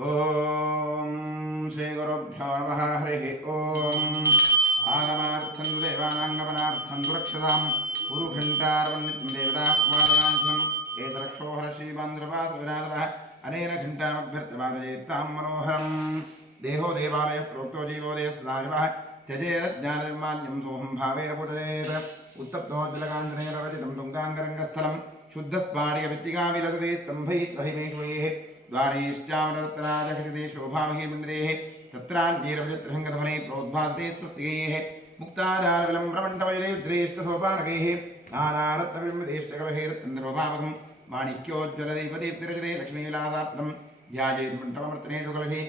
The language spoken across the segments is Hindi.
ओम श्री गुरुभ्यो नमः हरिः ओम आगमार्थं देवानांगमनार्थं सुरक्षतां गुरुघण्टारवन्दितं देवतास्मादनार्थम् एतरक्षोहर श्रीमान्द्रपादविनादः अनेन घण्टामभ्यर्थवादयेत्तां मनोहरं देहो देवालय प्रोक्तो जीवो देवस्लाजवः त्यजेत ज्ञाननिर्माल्यं सोऽहं भावेन पुटरेत उत्तप्तोज्जलकाञ्जनेन रचितं तुङ्गाङ्गरङ्गस्थलं शुद्धस्फाटिकवित्तिकाविलसते स्तम्भैः द्वारेश्चामरत्नाजघटिते शोभामहे मन्दिरेः तत्रान्तीरवचित्रसङ्गतवने प्रोद्भासते स्वस्तिकैः मुक्ताजालविलं प्रमण्डवैरेद्रेष्टसोपानकैः नानारत्नविम्बदेष्टकलहैरत्तन्द्रवभावकं माणिक्योज्ज्वलदीपदीप्तिरचिते लक्ष्मीविलासात्मं ध्यायेत् मण्डपमर्तनेषु कलहे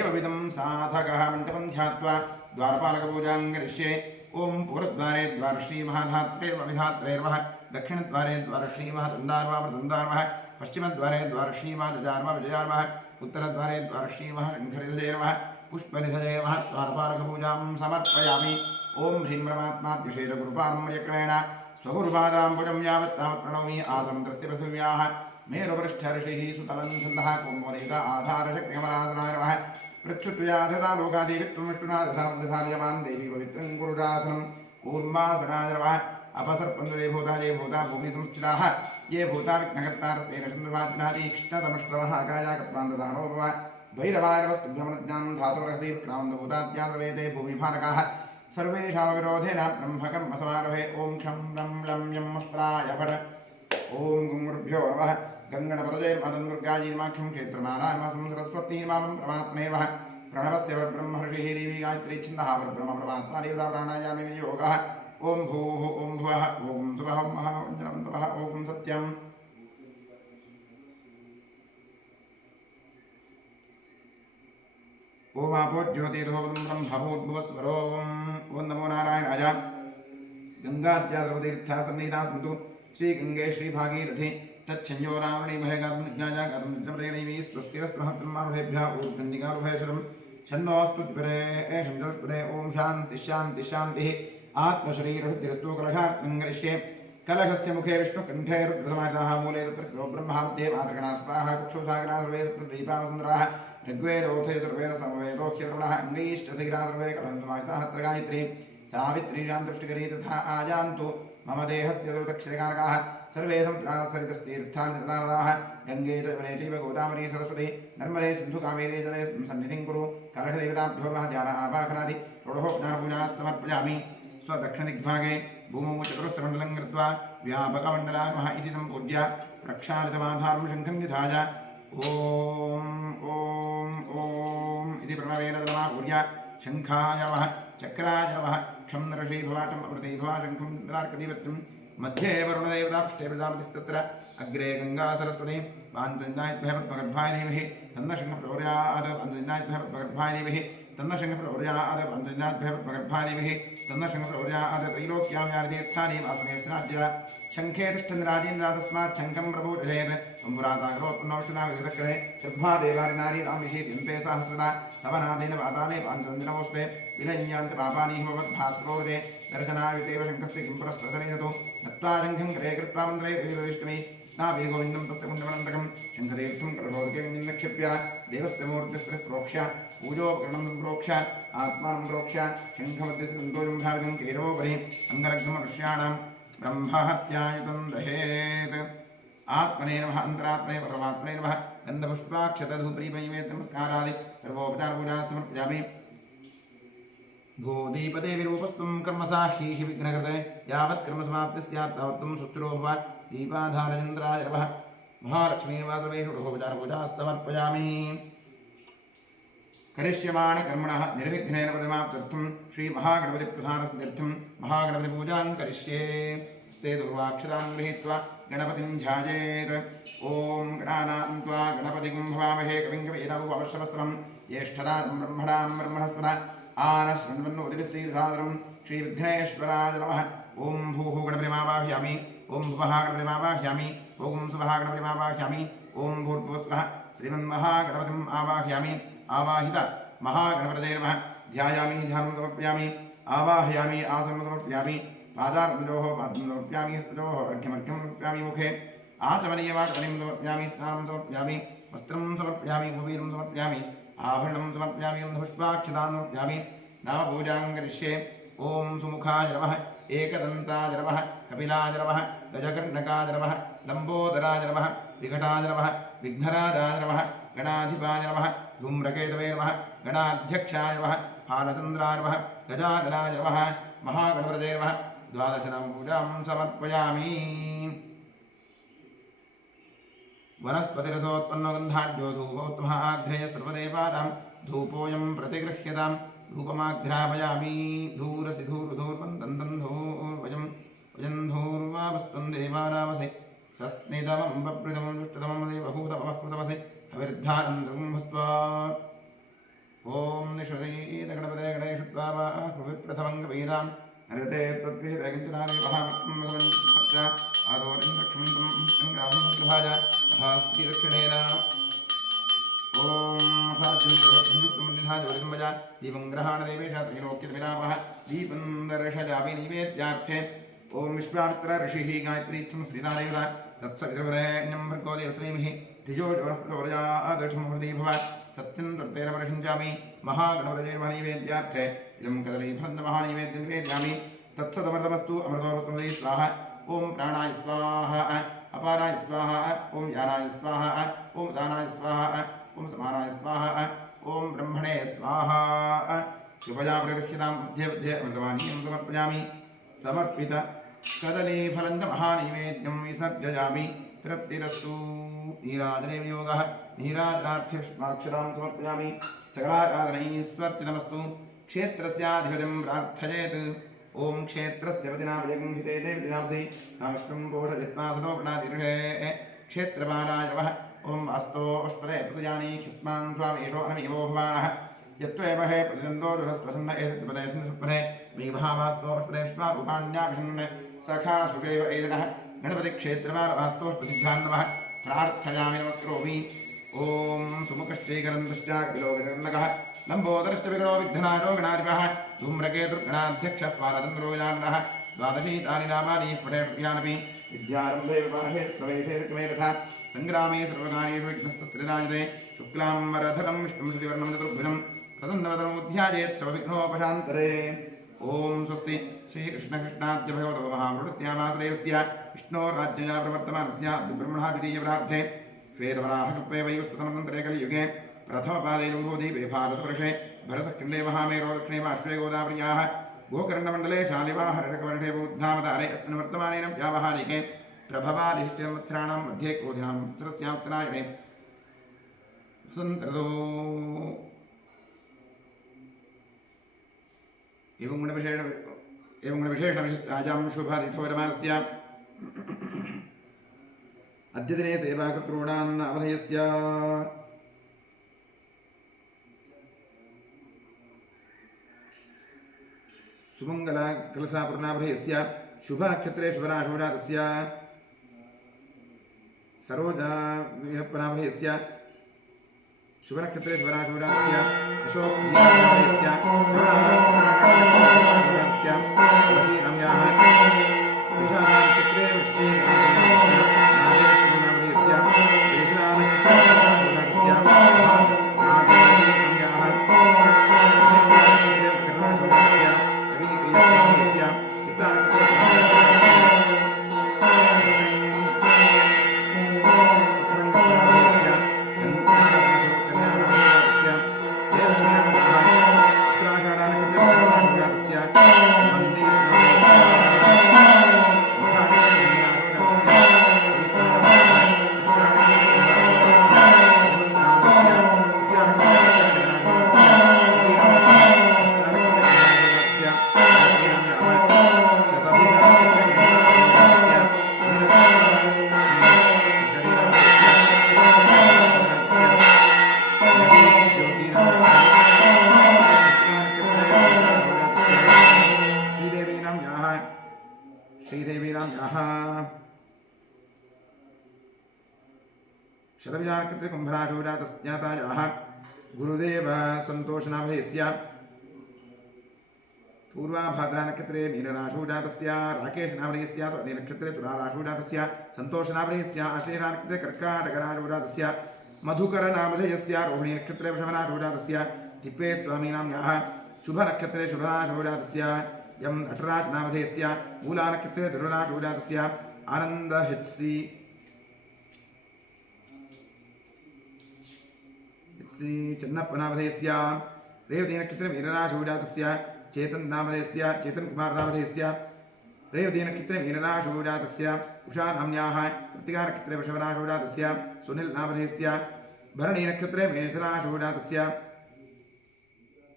एवविधं साधकः मण्डपं ध्यात्वा द्वारपालकपूजां करिष्ये ओं पूर्वद्वारे द्वारश्रीमहाधात्रेर्वविधात्रेर्वः दक्षिणद्वारे द्वारश्रीमहादन्दार्वामृदन्दार्वः पश्चिमद्वारे द्वारश्रीमहाजार्वा विजयार्वः उत्तरद्वारे द्वारश्रीमः शङ्खनिधयर्वः पुष्पनिधयर्वः द्वारपालकपूजां समर्पयामि ओं ह्रीं परमात्माद्विशेषगुरुपारम्यक्रमेण स्वगुरुपादाम्बुजं यावत् तावत् प्रणौमि आसमन्त्रस्य पृथिव्याः मेरुपृष्ठऋषिः सुतलं छन्दः कुम्भोनेता आधारशक्तिकमलासनार्वः पृच्छुत्वयाधता लोकादेवित्वं विष्णुनाथसामधार्यमान् देवी पवित्रं गुरुरासनं कूर्मासनार्वः अपसर्पन्दे भूता ये भूता भूमि संस्थिताः ये भूता विघ्नकर्तारस्तेन चन्द्रवादिनः तीक्ष्णतमश्रवः अकायाकत्वान्दधानोपव भैरवायवस्तुभ्यमनुज्ञानं धातुरहसि विक्रामन्दभूताद्याद्रवेदे भूमिभारकाः सर्वेषां विरोधेन ब्रह्मकर्मसमारभे ॐ क्षं लं लं यं स्त्राय भट ॐ गुरुभ्यो नमः गङ्गणपतजैर्मदन्दुर्गायैर्माख्यं क्षेत्रमानान्मासं सरस्वतीर्मामं परमात्मैवः प्रणवस्य परब्रह्मर्षिः देवी गायत्री छन्दः परब्रह्म परमात्मा देवता प्राणायामे वियोगः ओं भूः ओं भुवः ओं सुवः ओं महः ओं जनवन्तवः ओं सत्यम् ओम आपो ज्योतिर्होम ब्रह्मभूद्भुवस्वरो ओं नमो नारायणाय गंगाद्याद्रवतीर्था सन्निहिता सन्तु श्रीगंगे श्रीभागीरथि तच्छन्यो रावणीमहे कर्मज्ञाया कर्मज्ञप्रेणीवी स्वस्तिरस्मः ब्रह्मानुभेभ्यः ऊर्ध्वन्दिकानुभयशरं छन्नोऽस्तुत्परे एषञ्जोत्परे ओं शान्ति शान्ति शान्तिः आत्मशरीरशुद्धिरस्तु कलशात्मं करिष्ये कलशस्य मुखे विष्णुकण्ठे रुद्रसमाहितः मूले तत्र ब्रह्माब्दे मातृगणा स्वाहा कुक्षुसागरा सर्वे दीपावसुन्दराः ऋग्वेदोऽथ यजुर्वेद समवेदोऽख्यर्वणः अङ्गैश्चशिखिरा सर्वे कलशसमाहिताः अत्र गायत्री सावित्री शान्तुष्टिकरी तथा आजान्तु मम देहस्य दक्षिणकारकाः सर्वे सरितस्तीर्थाः गङ्गे च यमुने चैव गोदावरी सरस्वती नर्मदे सिन्धु कावेरी जले सन्निधिं कुरु कलशदेवताभ्यो नमः ध्यान आवाहनादि षोडशो ज्ञानपूजा समर्पयामि स्वदक्षिणदिग्भागे भूमौ चतुरस्रमण्डलं कृत्वा व्यापकमण्डलाय नमः इति सम्पूज्य प्रक्षालितमाधारं शङ्खं निधाय ॐ ॐ ॐ इति प्रणवेन नमापूज्य शङ्खाय नमः चक्राय नमः क्षं नरषीभवाटम् अमृतैभवा शङ्खं चन्द्रार्कदीवत्वं मध्ये वरुणदेवता पृष्ठे प्रजापतिस्तत्र अग्रे गङ्गा सरस्वती वाञ्छन्दायद्भ्यः पद्मगर्भाय धीमहि तन्नशङ्खप्रौर्यात् वाञ्छन्दायद्भ्यः पद्मगर्भाय धीमहि तन्नशङ्खप्रौर्यात् वाञ्छन्दायद्भ्यः पद्मगर्भाय धीमहि तन्नशङ्खप्रौर्यात् त्रैलोक्यां यानितीर्थानि वासुदेवस्नाद्य शङ्खे तिष्ठन् राजेन्द्रातस्मात् शङ्खं प्रभूषयेत् सम्पुरासागरोत्पन्नौषधाविदक्रे श्रद्धा देवारि नारी रामिषीत्यन्ते सहस्रदा तवनादेन पाताले पाञ्चन्दनमोस्ते विलय्यान्ति पापानि भवद्भास्करोदे दर्शनावितेव शङ्खस्य किं पुरस्प्रदनेतु नत्वा शङ्खं करे कृत्वा मन्त्रे विष्टमे स्नापे गोविन्दं तस्य कुण्डमनन्तकं शङ्खतीर्थं करशोदके निक्षिप्य देवस्य मूर्तिस्य प्रोक्ष्य पूजोपकरणं सम्प्रोक्ष्य आत्मानं प्रोक्ष्य शङ्खमध्यस्य सन्तोषं भावितं केरवोपरि अङ्गरग्धमकृष्याणां ब्रह्महत्यायुतं दहेत् आत्मने नमः अन्तरात्मने परमात्मने नमः गन्धपुष्पाक्षतधूपरीपैवेत् नमस्कारादि सर्वोपचारपूजा समर्पयामि भूदीपदे विरूपस्त्वं कर्मसाह्यैः विघ्नकृते यावत् कर्मसमाप्तिः स्यात् तावत् त्वं सुष्ठुरो भव दीपाधारचन्द्राय नमः महालक्ष्मीवासवेषु षोडशोपचारपूजा समर्पयामि करिष्यमाणकर्मणः निर्विघ्नेन प्रतिमाप्त्यर्थं श्रीमहागणपतिप्रसादत्यर्थं महागणपतिपूजां करिष्ये ते दुर्वाक्षरान् गृहीत्वा गणपतिं ध्यायेत् ॐ गणानां त्वा गणपतिं भवामहे कविं कवीनामुपमश्रवस्त्रं ज्येष्ठराजं ब्रह्मणां ब्रह्मणस्पदा आनशृण्वन्नोदिभिस्सीदसादरं श्रीविघ्नेश्वराय नमः ॐ भूः गणपतिमावाह्यामि ॐ भुवः गणपतिमावाह्यामि ॐ सुवः गणपतिमावाह्यामि ॐ भूर्भुवस्वः श्रीमन्महागणपतिम् आवाह्यामि आवाहित महागणपतये नमः ध्यायामि ध्यानं समर्पयामि आवाहयामि आसनं समर्पयामि पादार्पणयोः पादं समर्पयामि स्तुतयोः अर्घ्यमर्घ्यं समर्पयामि मुखे आचमनीयवाचमनीं समर्पयामि स्नानं समर्पयामि वस्त्रं समर्पयामि उपवीरं समर्पयामि आभरणं समर्पयामि पुष्पाक्षतां समर्पयामि नामपूजां करिष्ये ॐ सुमुखाय नमः एकदन्ताय नमः कपिलाय नमः गजकर्णकाय नमः लम्बोदराय नमः विकटाय नमः विघ्नराजाय नमः गणाधिपाय नमः धूम्रकेतवे नमः गणाध्यक्षाय नमः भालचन्द्राय नमः गजाननाय नमः महागणपतये नमः द्वादशनामपूजां समर्पयामि वनस्पतिरसोत्पन्नो गन्धाढ्यो धूपोत्तमः आघ्रेय सर्वदेवानां धूपोऽयं प्रतिगृह्यतां धूपमाघ्रापयामि धूरसि धूर्वधूर्वन्दं धूर्वयं वयं धूर्वावस्त्वं देवानामसि सस्नितमं बभृतमं दुष्टतमं देवभूतमहृतमसि हविर्धानन्दं भस्वा ॐ निषदीतगणपते गणेशत्वा प्रथमं कवीरां हरते त्वद्वीरगञ्चनानि महामत्तं भगवन् आदोरिं लक्ष्मणं सङ्ग्रामं गृहाय दक्षिणेन ॐ साध्यं ज्योतिर्मया दीपं ग्रहाण देवेशा त्रैलोक्यविरामः दीपं दर्शयामि नैवेद्यार्थे ॐ विश्वामित्र ऋषिः गायत्री संस्कृतादेव तत्सवितुर्वरेण्यं भर्गो देवश्रीमिः धियो जोनः प्रचोदयादृढमृदी भव सत्यं तत्तेन परिषिञ्चामि महागणपतये नमः नैवेद्यार्थे इदं कदलीफलन्दमहानैवेद्यं निवेदयामि तत्सदमृतमस्तु अमृतोऽस्तु स्वाहा ॐ प्राणाय स्वाहा अपाराय स्वाहा ॐ यानाय स्वाहा ॐ दानाय स्वाहा ॐ समानाय स्वाहा ॐ ब्रह्मणे स्वाहा कृपया प्रगृह्यतां मध्ये अमृतवाणीं समर्पयामि समर्पित कदलीफलं च महानैवेद्यं विसर्जयामि तृप्तिरस्तु नीराजने वियोगः नीराजनार्थ्यष्माक्षरां समर्पयामि सकलाराधनैः स्वर्तितमस्तु क्षेत्रस्याधिपतिं प्रार्थयेत् ॐ क्षेत्रस्य पतिनामयं हिते देवनामसि नाष्टं पोषयत्मासनोपणातिर्षे क्षेत्रपालाय नमः ॐ अस्तोष्पदे प्रतिजानी खिस्मान् स्वामेषो अनमेवो भवानः यत्त्वेव हे प्रतिदन्दो दुरस्पसन्न एतत्पदे मेघभावास्तोष्पदे स्वारूपाण्याभिषन् सखा सुखेव एदनः गणपतिक्षेत्रपालवास्तोष्पतिभ्यां नमः प्रार्थयामि नमस्करोमि ॐ सुमुखश्चैकरन्दश्चाग्लोकजगन्नकः लम्बोदरश्च विगणो विघ्नारो गणाधिपः धूम्रकेतुर्गणाध्यक्षः पालचन्द्रो जानः द्वादशीतानि नामानि पठेयानपि विद्यारम्भे विवाहे प्रवेशे तथा सङ्ग्रामे सर्वकार्येषु विघ्नस्तस्त्रिराजते शुक्लाम्बरधरं विष्णुं श्रुतिवर्णं चतुर्भुजं प्रसन्नवदनमुध्यायेत् सर्वविघ्नोपशान्तरे ॐ स्वस्ति श्रीकृष्णकृष्णाद्यभगवतो महापुरुषस्यामाश्रयस्य विष्णोराज्ञया प्रवर्तमानस्य ब्रह्मणाद्वितीयप्रार्थे श्वेतवराहकल्पे वैवस्वतमन्तरे कलियुगे प्रथमपादे लम्बोदीपे भारतवर्षे भरतखण्डे महामेरो दक्षिणे पार्श्वे गोदावर्याः गोकर्णमण्डले शालिवाहरकवर्षे बौद्धावतारे अस्मिन् वर्तमानेन व्यावहारिके प्रभवादिष्टिवत्सराणां मध्ये क्रोधिनां वत्सरस्यात्तरायणे वसन्तऋतौ एवं गुणविशेषविशिष्टायां शुभादिथोरमानस्य अद्यदिने सेवाकर्तॄणाम् अवधयस्य सुमंगला कलसापूर्णाभयस्य शुभनक्षत्रे शुभराशोजातस्य सरोजा वीरप्पनाभयस्य शुभनक्षत्रे शुभराशोजातस्य अशोकभयस्य शतविजानक्षत्रे कुम्भराशोजातस्यातायाः गुरुदेव सन्तोषनाभयस्य पूर्वाभाद्रानक्षत्रे मीनराशोजातस्य राकेशनाभयस्य स्वातिनक्षत्रे तुलाराशोजातस्य सन्तोषनामधेयस्य आश्लेषानक्षत्रे कर्काटकराजोजातस्य मधुकरनामधेयस्य रोहिणीनक्षत्रे वृषभराजोजातस्य तिप्पे स्वामीनाम्याः शुभनक्षत्रे शुभराजोजातस्य यं नटराजनामधेयस्य मूलानक्षत्रे ध्रुवराजोजातस्य आनन्दहित्सि चन्नप्पनामधेयस्य रेवतीनक्षत्रे मीनराजोजातस्य चेतन्नामधेयस्य चेतनकुमारनामधेयस्य रेवतीनक्षत्रे मीनराजोजातस्य उषानाम्याः कृत्तिकानक्षत्रे वृषभराजोजातस्य सुनीलनामधेयस्य भरणीनक्षत्रे मेषराजोजातस्य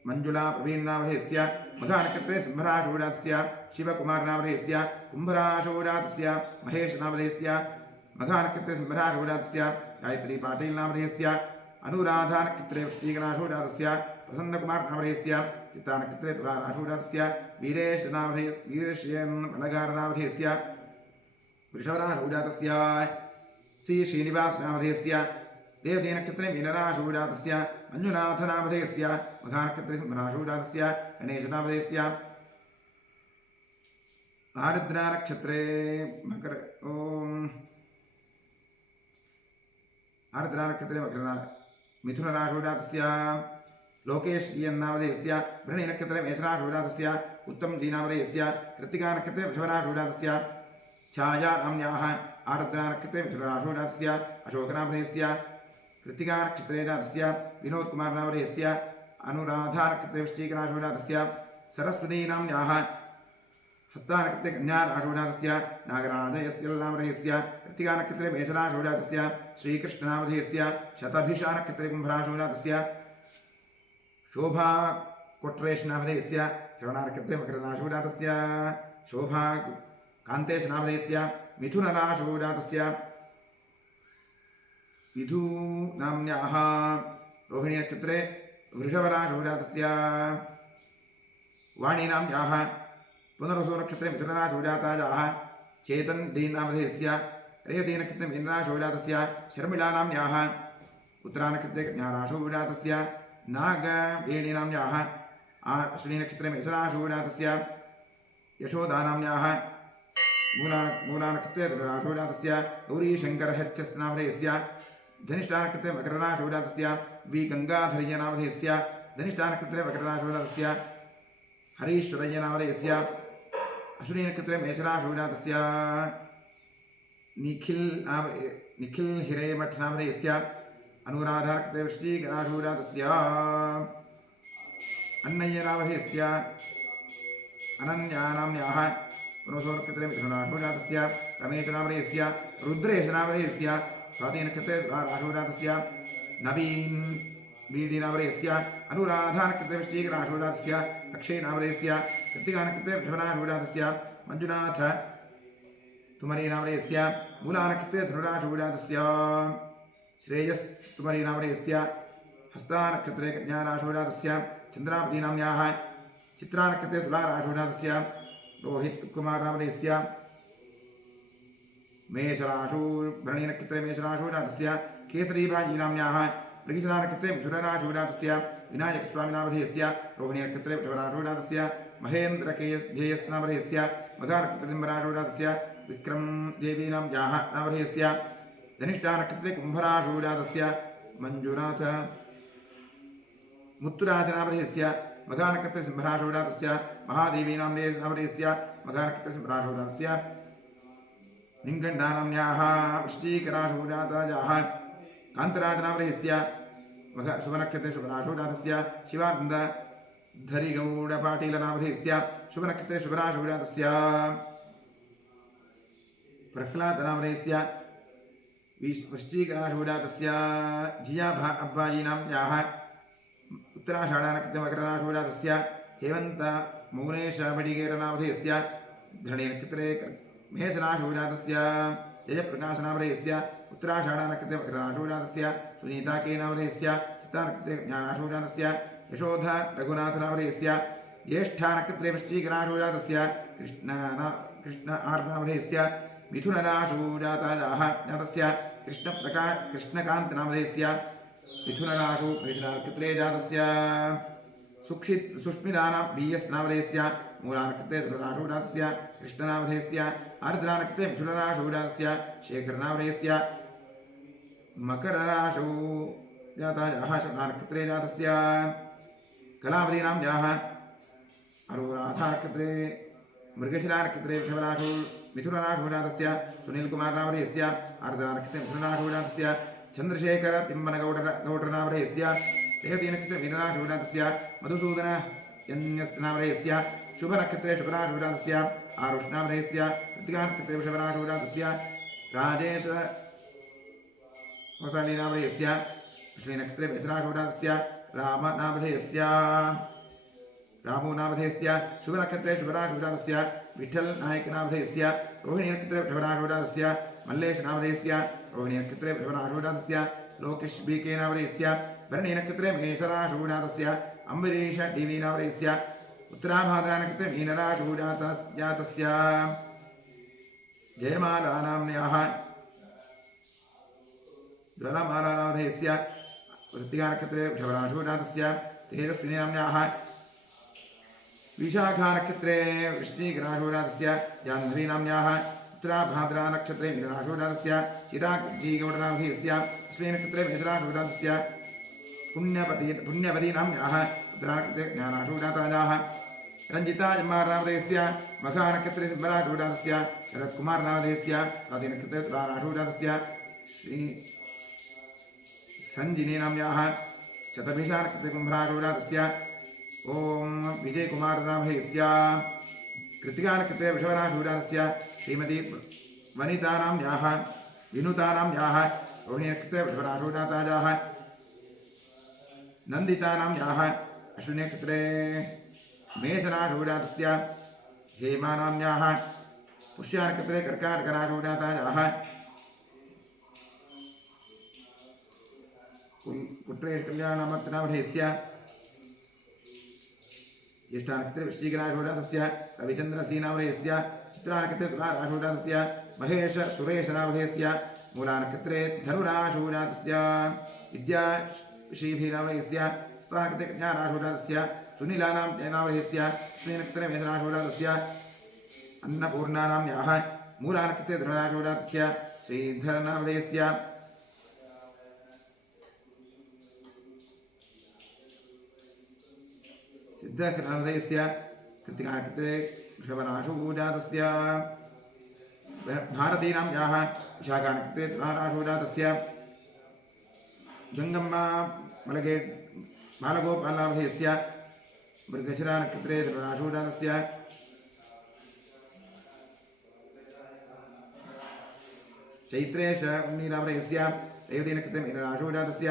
मंजुला प्रवीणनामधेयस्य मघानक्षत्रे सिंहराजोजातस्य शिवकुमारनामधेयस्य कुम्भराजोजातस्य महेशनामधेयस्य मघानक्षत्रे सिंहराजोजातस्य गायत्री पाटीलनामधेयस्य अनुराधानक्षत्रे वृश्चिकराजोजातस्य प्रसन्नकुमारनामधेयस्य चित्तानक्षत्रे तुलाराजोजातस्य वीरेशनामधेयस्य वृषभराजोजातस्य श्री श्रीनिवासनामधेयस्य रेवतीनक्षत्रे मीनराजोजातस्य मंजुनाथनामधेयस्य मघानक्षत्रे सिंहराजोजातस्य गणेशनामधेयस्य आर्द्रानक्षत्रे मकर आर्द्रानक्षत्रे मिथुनराजोजातस्य लोकेश्यन्नामधेयस्य भरणीनक्षत्रे मेषराजोजातस्य उत्तमजीनामधेयस्य कृत्तिकानक्षत्रे वृषभराजोजातस्य छायानाम्याः आर्द्रानक्षत्रे मिथुनराजोजातस्य अशोकनामधेयस्य कृत्तिकानक्षत्रे जातस्य विनोदकुमारनामधेयस्य अनुराधानक्षत्रे वृश्चिकराजोजातस्य सरस्वतीनाम्याः हस्तानक्षत्रे कन्याराजोजातस्य नागराजयस्यनामधेयस्य कृत्तिकानक्षत्रे मेषराजोजातस्य श्रीकृष्णनामधेयस्य शतभिषानक्षत्रे कुम्भराजोजातस्य शोभा कोट्रेशनामधेयस्य श्रवणानक्षत्रे मकरराजोजातस्य शोभा कान्तेशनामधेयस्य मिथुनराजोजातस्य विधूनाम्याः रोहिणीनक्षत्रे वृषभराजोजातस्य वाणीनाम्याः पुनर्वसुनक्षत्रे मिथुनराजोजातायाः चेतनदीनामधेयस्य रेवतीनक्षत्रे मीनराजोजातस्य शर्मिलानाम्याः उत्तरानक्षत्रे कन्याराजोजातस्य नागवेणीनाम्याः अश्विनीनक्षत्रे मेषराजोजातस्य यशोदानाम्याः मूलानक्षत्रे ध्रुवराजोजातस्य गौरीशङ्करहत्यस्नामधेयस्य धनिष्ठानक्षत्रे मकरराजोजातस्य वि गङ्गाधर्यनामधेयस्य धनिष्ठानक्षत्रे मकरराजोजातस्य हरीश्वरय्यनामधेयस्य अश्विनीनक्षत्रे मेषराजोजातस्य निखिल हिरेमठनामधेयस्य अनुराधानक्षत्रे वृश्चिकराजोजातस्य अन्नय्यनामधेयस्य अनन्यानाम्याः पुनर्वसुनक्षत्रे मिथुनराजोजातस्य रमेशनामधेयस्य रुद्रेशनामधेयस्य स्वातिनक्षत्रे राजोजातस्य नवीन बीडीनामधेयस्य अनुराधानक्षत्रे वृश्चिकराजोजातस्य अक्षयनामधेयस्य कृत्तिकानक्षत्रे वृषभराजोजातस्य मंजुनाथ तुमरीनामधेयस्य मूलानक्षत्रे ध्रुवराजोजातस्य श्रेयस तुमरीनामधेयस्य हस्तानक्षत्रे कन्याराजोजातस्य चन्द्रावतीनाम्याः चित्रानक्षत्रे तुलाराजोजातस्य रोहित कुमारनामधेयस्य भरणीनक्षत्रे मेषराजोजातस्य केसरीबाजीनाम्याः मृगशिरानक्षत्रे मिथुनराजोजातस्य विनायकस्वामिनामधेयस्य रोहिणीनक्षत्रे वृषभराजोजातस्य महेन्द्रकेयस्नामधेयस्य मघानक्षत्रे सिंहराजोजातस्य विक्रमदेवीनाम्याः नामधेयस्य धनिष्ठानक्षत्रे कुम्भराजोजातस्य मंजुनाथ मुत्तुराजनामधेयस्य मघानक्षत्रे सिंहराजोजातस्य महादेवीनामधेयस्य मघानक्षत्रे सिंहराजोजातस्य निङ्गण्डानाम्याः वृश्चिकराजोजातायाः कान्तराजनामधेयस्य शुभनक्षत्रे शुभराजोजातस्य शिवानन्दधरिगौडपाटीलनामधेयस्य शुभनक्षत्रे शुभराजोजातस्य प्रह्लादनामधेयस्य वृश्चिकराजोजातस्य जिया अब्बाजीनाम्याः उत्तराषाढानक्षत्रे मकरराजोजातस्य हेमन्त मौनेशबडिगेरनामधेयस्य धरणीनक्षत्रे मेषराजोजातस्य जयप्रकाशनामधेयस्य उत्तराषाढानक्षत्रे मकरराजोजातस्य सुनीताकेनामधेयस्य चित्तानक्षत्रे ज्ञानाजोजातस्य यशोध रघुनाथनामधेयस्य ज्येष्ठानक्षत्रे वृश्चिकराजोजातस्य कृष्ण आर्नामधेयस्य मिथुनराजोजातायाः जातस्य कृष्णकान्तनामधेयस्य मिथुनराजो मेषरानक्षत्रे जातस्य सुष्मिदानां बीएस नामधेयस्य मूलानक्षत्रे ध्रुवराजोजातस्य कृष्णनामधेयस्य आर्द्रानक्षत्रे मिथुनराशिजातस्य शेखरनामधेयस्य मकरराशौ जातायाः शतानक्षत्रे जातस्य कलावतीनाम्याः अनुराधानक्षत्रे मृगशिरानक्षत्रे वृषभराशौ मिथुनराशौ जातस्य सुनीलकुमारनामधेयस्य आर्द्रानक्षत्रे मिथुनराशौ जातस्य चंद्रशेखर तिम्मनगौडरनामधेयस्य रेवतीनक्षत्रे मीनराशौ जातस्य मधुसूदन यन्यस्नामधेयस्य शुभनक्षत्रे शुभराशौ जातस्य आरुष्णामधेयस्य कृत्तिकानक्षत्रे वृषभराशौ जातस्य राजेश वसालीनामधेयस्य अश्विनक्षत्रे मिथुनराशौ जातस्य रामनामधेयस्य रामोनामधेयस्य शुभनक्षत्रे शुभराशौ जातस्य विठ्ठल नायकनामधेयस्य रोहिणीनक्षत्रे वृषभराशौ जातस्य मल्लेशनामधेयस्य रोहिणीनक्षत्रे वृषभराशौ जातस्य लोकेश बीके नामधेयस्य भरणीनक्षत्रे मेषराशौ जातस्य अम्बरीष डीवी नामधेयस्य उत्तराभाद्रानक्षत्रे मीनराशौ जातस्य जयमालानाम्न्याः ज्वलमालानामधेयस्य कृत्तिकानक्षत्रे वृषभराशौ जातस्य तेजस्विनीनाम्न्याः विशाखानक्षत्रे वृश्चिकराशौ जातस्य जाह्नवीनाम्न्याः उत्तराभाद्रानक्षत्रे मीनराशौ जातस्य चिरागौडनामधेयस्य अश्विनक्षत्रे मेषराशौ जातस्य पुण्यवतीनाम्न्याः उत्तरानक्षत्रे ज्ञानाशौ जातायाः रञ्जिता जम्मारनामधेयस्य मघानक्षत्रे सिंहराशौ जातस्य शरत्कुमारनामधेयस्य स्वातिनक्षत्रे तुलाराशौ जातस्य श्री संजिनीनाम्याः शतभिषानक्षत्रे कुम्भराशौ जातस्य ओम विजयकुमारनामधेयस्य कृत्तिकानक्षत्रे वृषभराशौ जातस्य श्रीमती वनितानाम्याः विनुतानाम्याः रोहिणीनक्षत्रे वृषभराशौ जातायाः नन्दितानाम्याः अश्विनीनक्षत्रे मेषराशौ जातस्य हेमानाम्याः पुष्यानक्षत्रे कर्काटकराशौ जातायाः पुत्रेश कल्याणमर्तनामधेयस्य ज्येष्ठानक्षत्रे वृश्चिकराशौ जातस्य रविचन्द्रसीनामधेयस्य चित्रानक्षत्रे तुलाराशौ जातस्य महेश सुरेशनामधेयस्य मूलानक्षत्रे धनुराशौ जातस्य विद्या श्रीभीनामधेयस्य पुत्रानक्षत्रे कन्याराशौ जातस्य सुनीलानामधेयस्य श्रीनक्षत्रे मेषराशौ जातस्य अन्नपूर्णानाम्याः मूलानक्षत्रे धनुराशौ जातस्य श्रीधरनामधेयस्य सिद्धनामधेयस्य कृत्तिकानक्षत्रे वृषभराशौ जातस्य भारतीनाम्याः विशाखानक्षत्रे तुलाराशौ जातस्य गंगम्मा बालगोपालनामधेयस्य मृगशिरानक्षत्रे धनुराशौ जातस्य चैत्रेश उन्नीनामधेयस्य रेवतीनक्षत्रे मीनराशौ जातस्य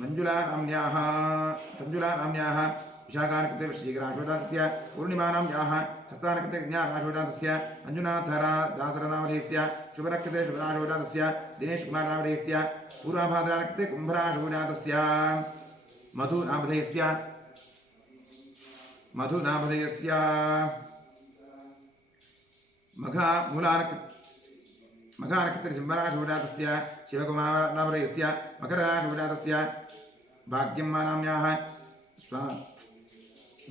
तञ्जुलानाम्याः विशाखानक्षत्रे वृश्चिकराशौ जातस्य पूर्णिमानाम्याः हस्तानक्षत्रे कन्याराशौ जातस्य मंजुनाथदासरनामधेयस्य शुभनक्षत्रे शुभराशौ जातस्य दिनेशकुमारनामधेयस्य पूर्वाभाद्रानक्षत्रे कुम्भराशौ जातस्य मधुनामधेयस्य मघानक्षत्रे सिंहराशौ जातस्य शिवकुमारनामधेयस्य मकरराशौ जातस्य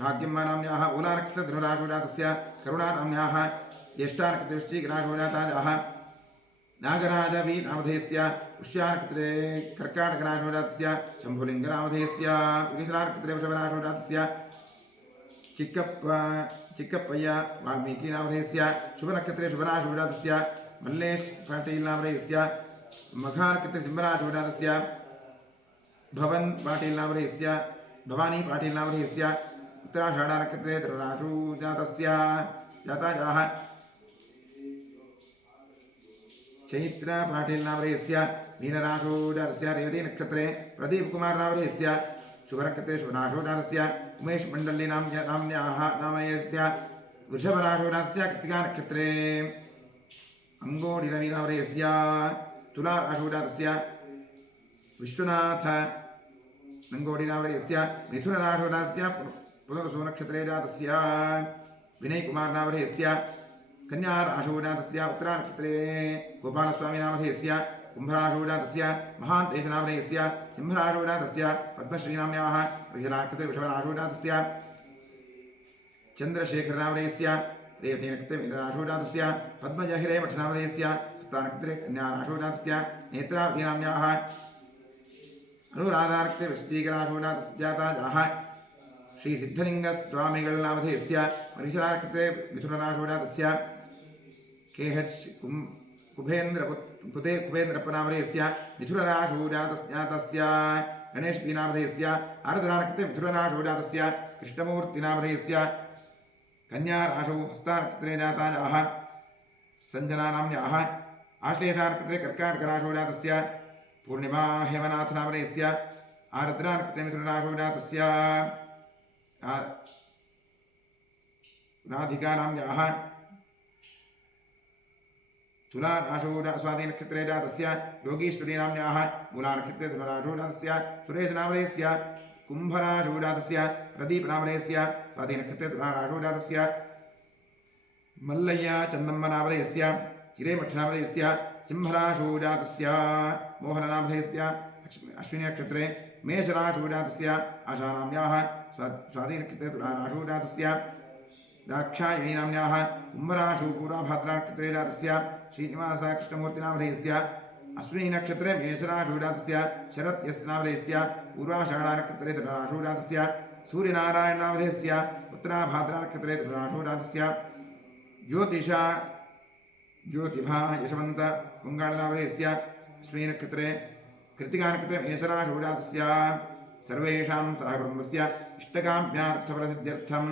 भाग्यम्मानाम्याः मूलानक्षत्रे धनुराशौ जातस्य करुणानाम्याः ज्येष्ठानक्षत्रे वृश्चिकराशौ जातायाः नागराजवीनामधेयस्य पुष्यानक्षत्रे कर्काटकराशौ जातस्य शम्भुलिङ्गनामधेयस्य विघ्नानक्षत्रे वृषभराशौ जातस्य चिक्कप्पय्य वाल्मीकिनामधेयस्य शुभनक्षत्रे शुभराशौ जातस्य मल्लेश पाटीलनामधेयस्य मघानक्षत्रे सिंहराशौ जातस्य भवन पाटीलनामधेयस्य भवानी पाटीलनामधेयस्य उत्तराषाढानक्षत्रे धनुराशौ जातायाः चैत्र पाटीलनामधेयस्य मीनराशौ जातस्य रेवतीनक्षत्रे प्रदीपकुमारनामधेयस्य शुभनक्षत्रे शुभराशौ जातस्य उमेश मण्डलीनाम्न्याः वृषभराशौ जातस्य कृत्तिकानक्षत्रे अंगोडिरवीनामधेयस्य तुलाराशौ जातस्य विश्वनाथ नंगोडिनामधेयस्य मिथुनराशौ जातस्य पुनर्वसुनक्षत्रे जातस्य विनयकुमारनामधेयस्य कन्याराशौ जातस्य उत्तरानक्षत्रे गोपालस्वामिनामधेयस्य कुम्भराशौ जातस्य महान्तेशनामधेयस्य सिंहराशौ जातस्य पद्मश्रीनाम्न्याः वृषभनक्षत्रे वृषभराशौ जातस्य चन्द्रशेखरनामधेयस्य देवतेन कृते मित्रराशोजातस्य पद्मजहिरे मठनामधेयस्य स्थानकृते कन्याराशोजातस्य नेत्रावतीनाम्याः अनुराधार्कृते वृश्चिकराशोजातस्याताजाः श्रीसिद्धलिङ्गस्वामिगळनामधेयस्य मरीशरार्कृते मिथुनराशोजातस्य केहच् कुबेन्द्रपनामधेयस्य मिथुनराशोजातस्य गणेशपीनामधेयस्य आर्द्रार्कृते मिथुनराशोजातस्य कृष्णमूर्तिनामधेयस्य कन्याराशौ हस्तार्कृते जातायाः सञ्जनानाम्याः आश्लेषार्कृते कर्काटकराशोजातस्य पूर्णिमा हेमनाथनामधेयस्य आर्द्रार्कृते मिथुनराशोजातस्य राधिकानाम्याः तुलाराशोजातस्वातिनक्षत्रे जातस्य योगीश्वरीनाम्याः मूलानक्षत्रे धनुराशोजातस्य सुरेशनामधेयस्य कुम्भराशोजातस्य प्रदीपनामधेयस्य स्वातिनक्षत्रे तुलाराशोजातस्य मल्लय्य चन्दम्मनामधेयस्य हिरेमठनामधेयस्य सिंहराशोजातस्य मोहननामधेयस्य अश्विनीनक्षत्रे मेषराशोजातस्य आशानाम्याः स्वातिनक्षत्रे तुलाराशोजातस्य दाक्षायणीनाम्याः कुम्भराशु पूर्वभाद्रानक्षत्रे जातस्य श्रीनिवास कृष्णमूर्तिनामधेयस्य अश्विनीनक्षत्रे मेषराशोजातस्य शरत्यस्नामधेयस्य पूर्वाषाढानक्षत्रे धनुराशोजातस्य सूर्यनारायणनामधेयस्य उत्तराभाद्रानक्षत्रे धनुराशोजातस्य ज्योतिभा यशवन्त पुङ्गाळनामधेयस्य अश्विनीनक्षत्रे कृत्तिकानक्षत्रे मेषराशोजातस्य सर्वेषां सहकुटुम्बस्य इष्टकाम्यार्थफलसिद्ध्यर्थं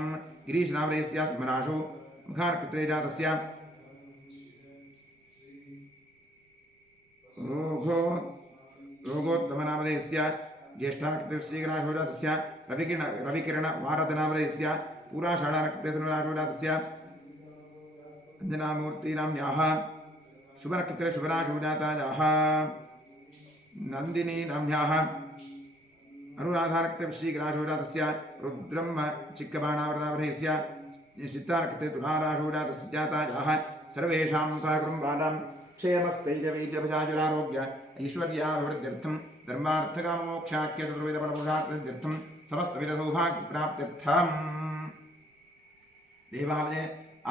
गिरीशनामधेयस्य सिंहराशौ मुखानक्षत्रे जातस्य रोगोत्तमनामधेयस्य ज्येष्ठानक्षत्रे श्रीगणाशोजातस्य रविकिरणवारदनामधेयस्य पूर्वाषाढानक्षत्रे धनुराशोजातस्य अञ्जनामूर्तीनाम्याः शुभनक्षत्रे शुभराशोजातायाः नन्दिनीनाम्याः अनुराधानक्षत्रे श्रीगणाशोजातस्य रुद्रम्म चिक्कबाणावरनामधेयस्य चित्तानक्षत्रे तुलाराशोजातस्य जातायाः सर्वेषां सहकुटुम्बानां क्षेमस्थैर्यवीर्यभजाजुरारोग्य ऐश्वर्याभिवृद्ध्यर्थं धर्मार्थकामोक्षाख्यचतुर्विधफलपुरुषार्थसिद्ध्यर्थं समस्तविधसौभाग्यप्राप्त्यर्थम् देवालये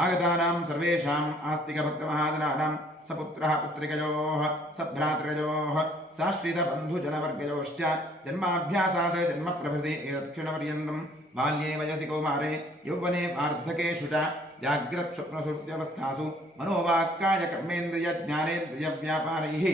आगतानां सर्वेषाम् आस्तिकभक्तमहाजनानां सपुत्रः पुत्रिकयोः सभ्रातृकयोः साश्रितबन्धुजनवर्गयोश्च जन्माभ्यासात् जन्मप्रभृति एतत्क्षणपर्यन्तं बाल्ये वयसि कौमारे यौवने वार्धकेषु च जाग्रत्स्वप्नसुप्त्यवस्थासु मनोवाक्कायकर्मेन्द्रियज्ञानेन्द्रियव्यापारैः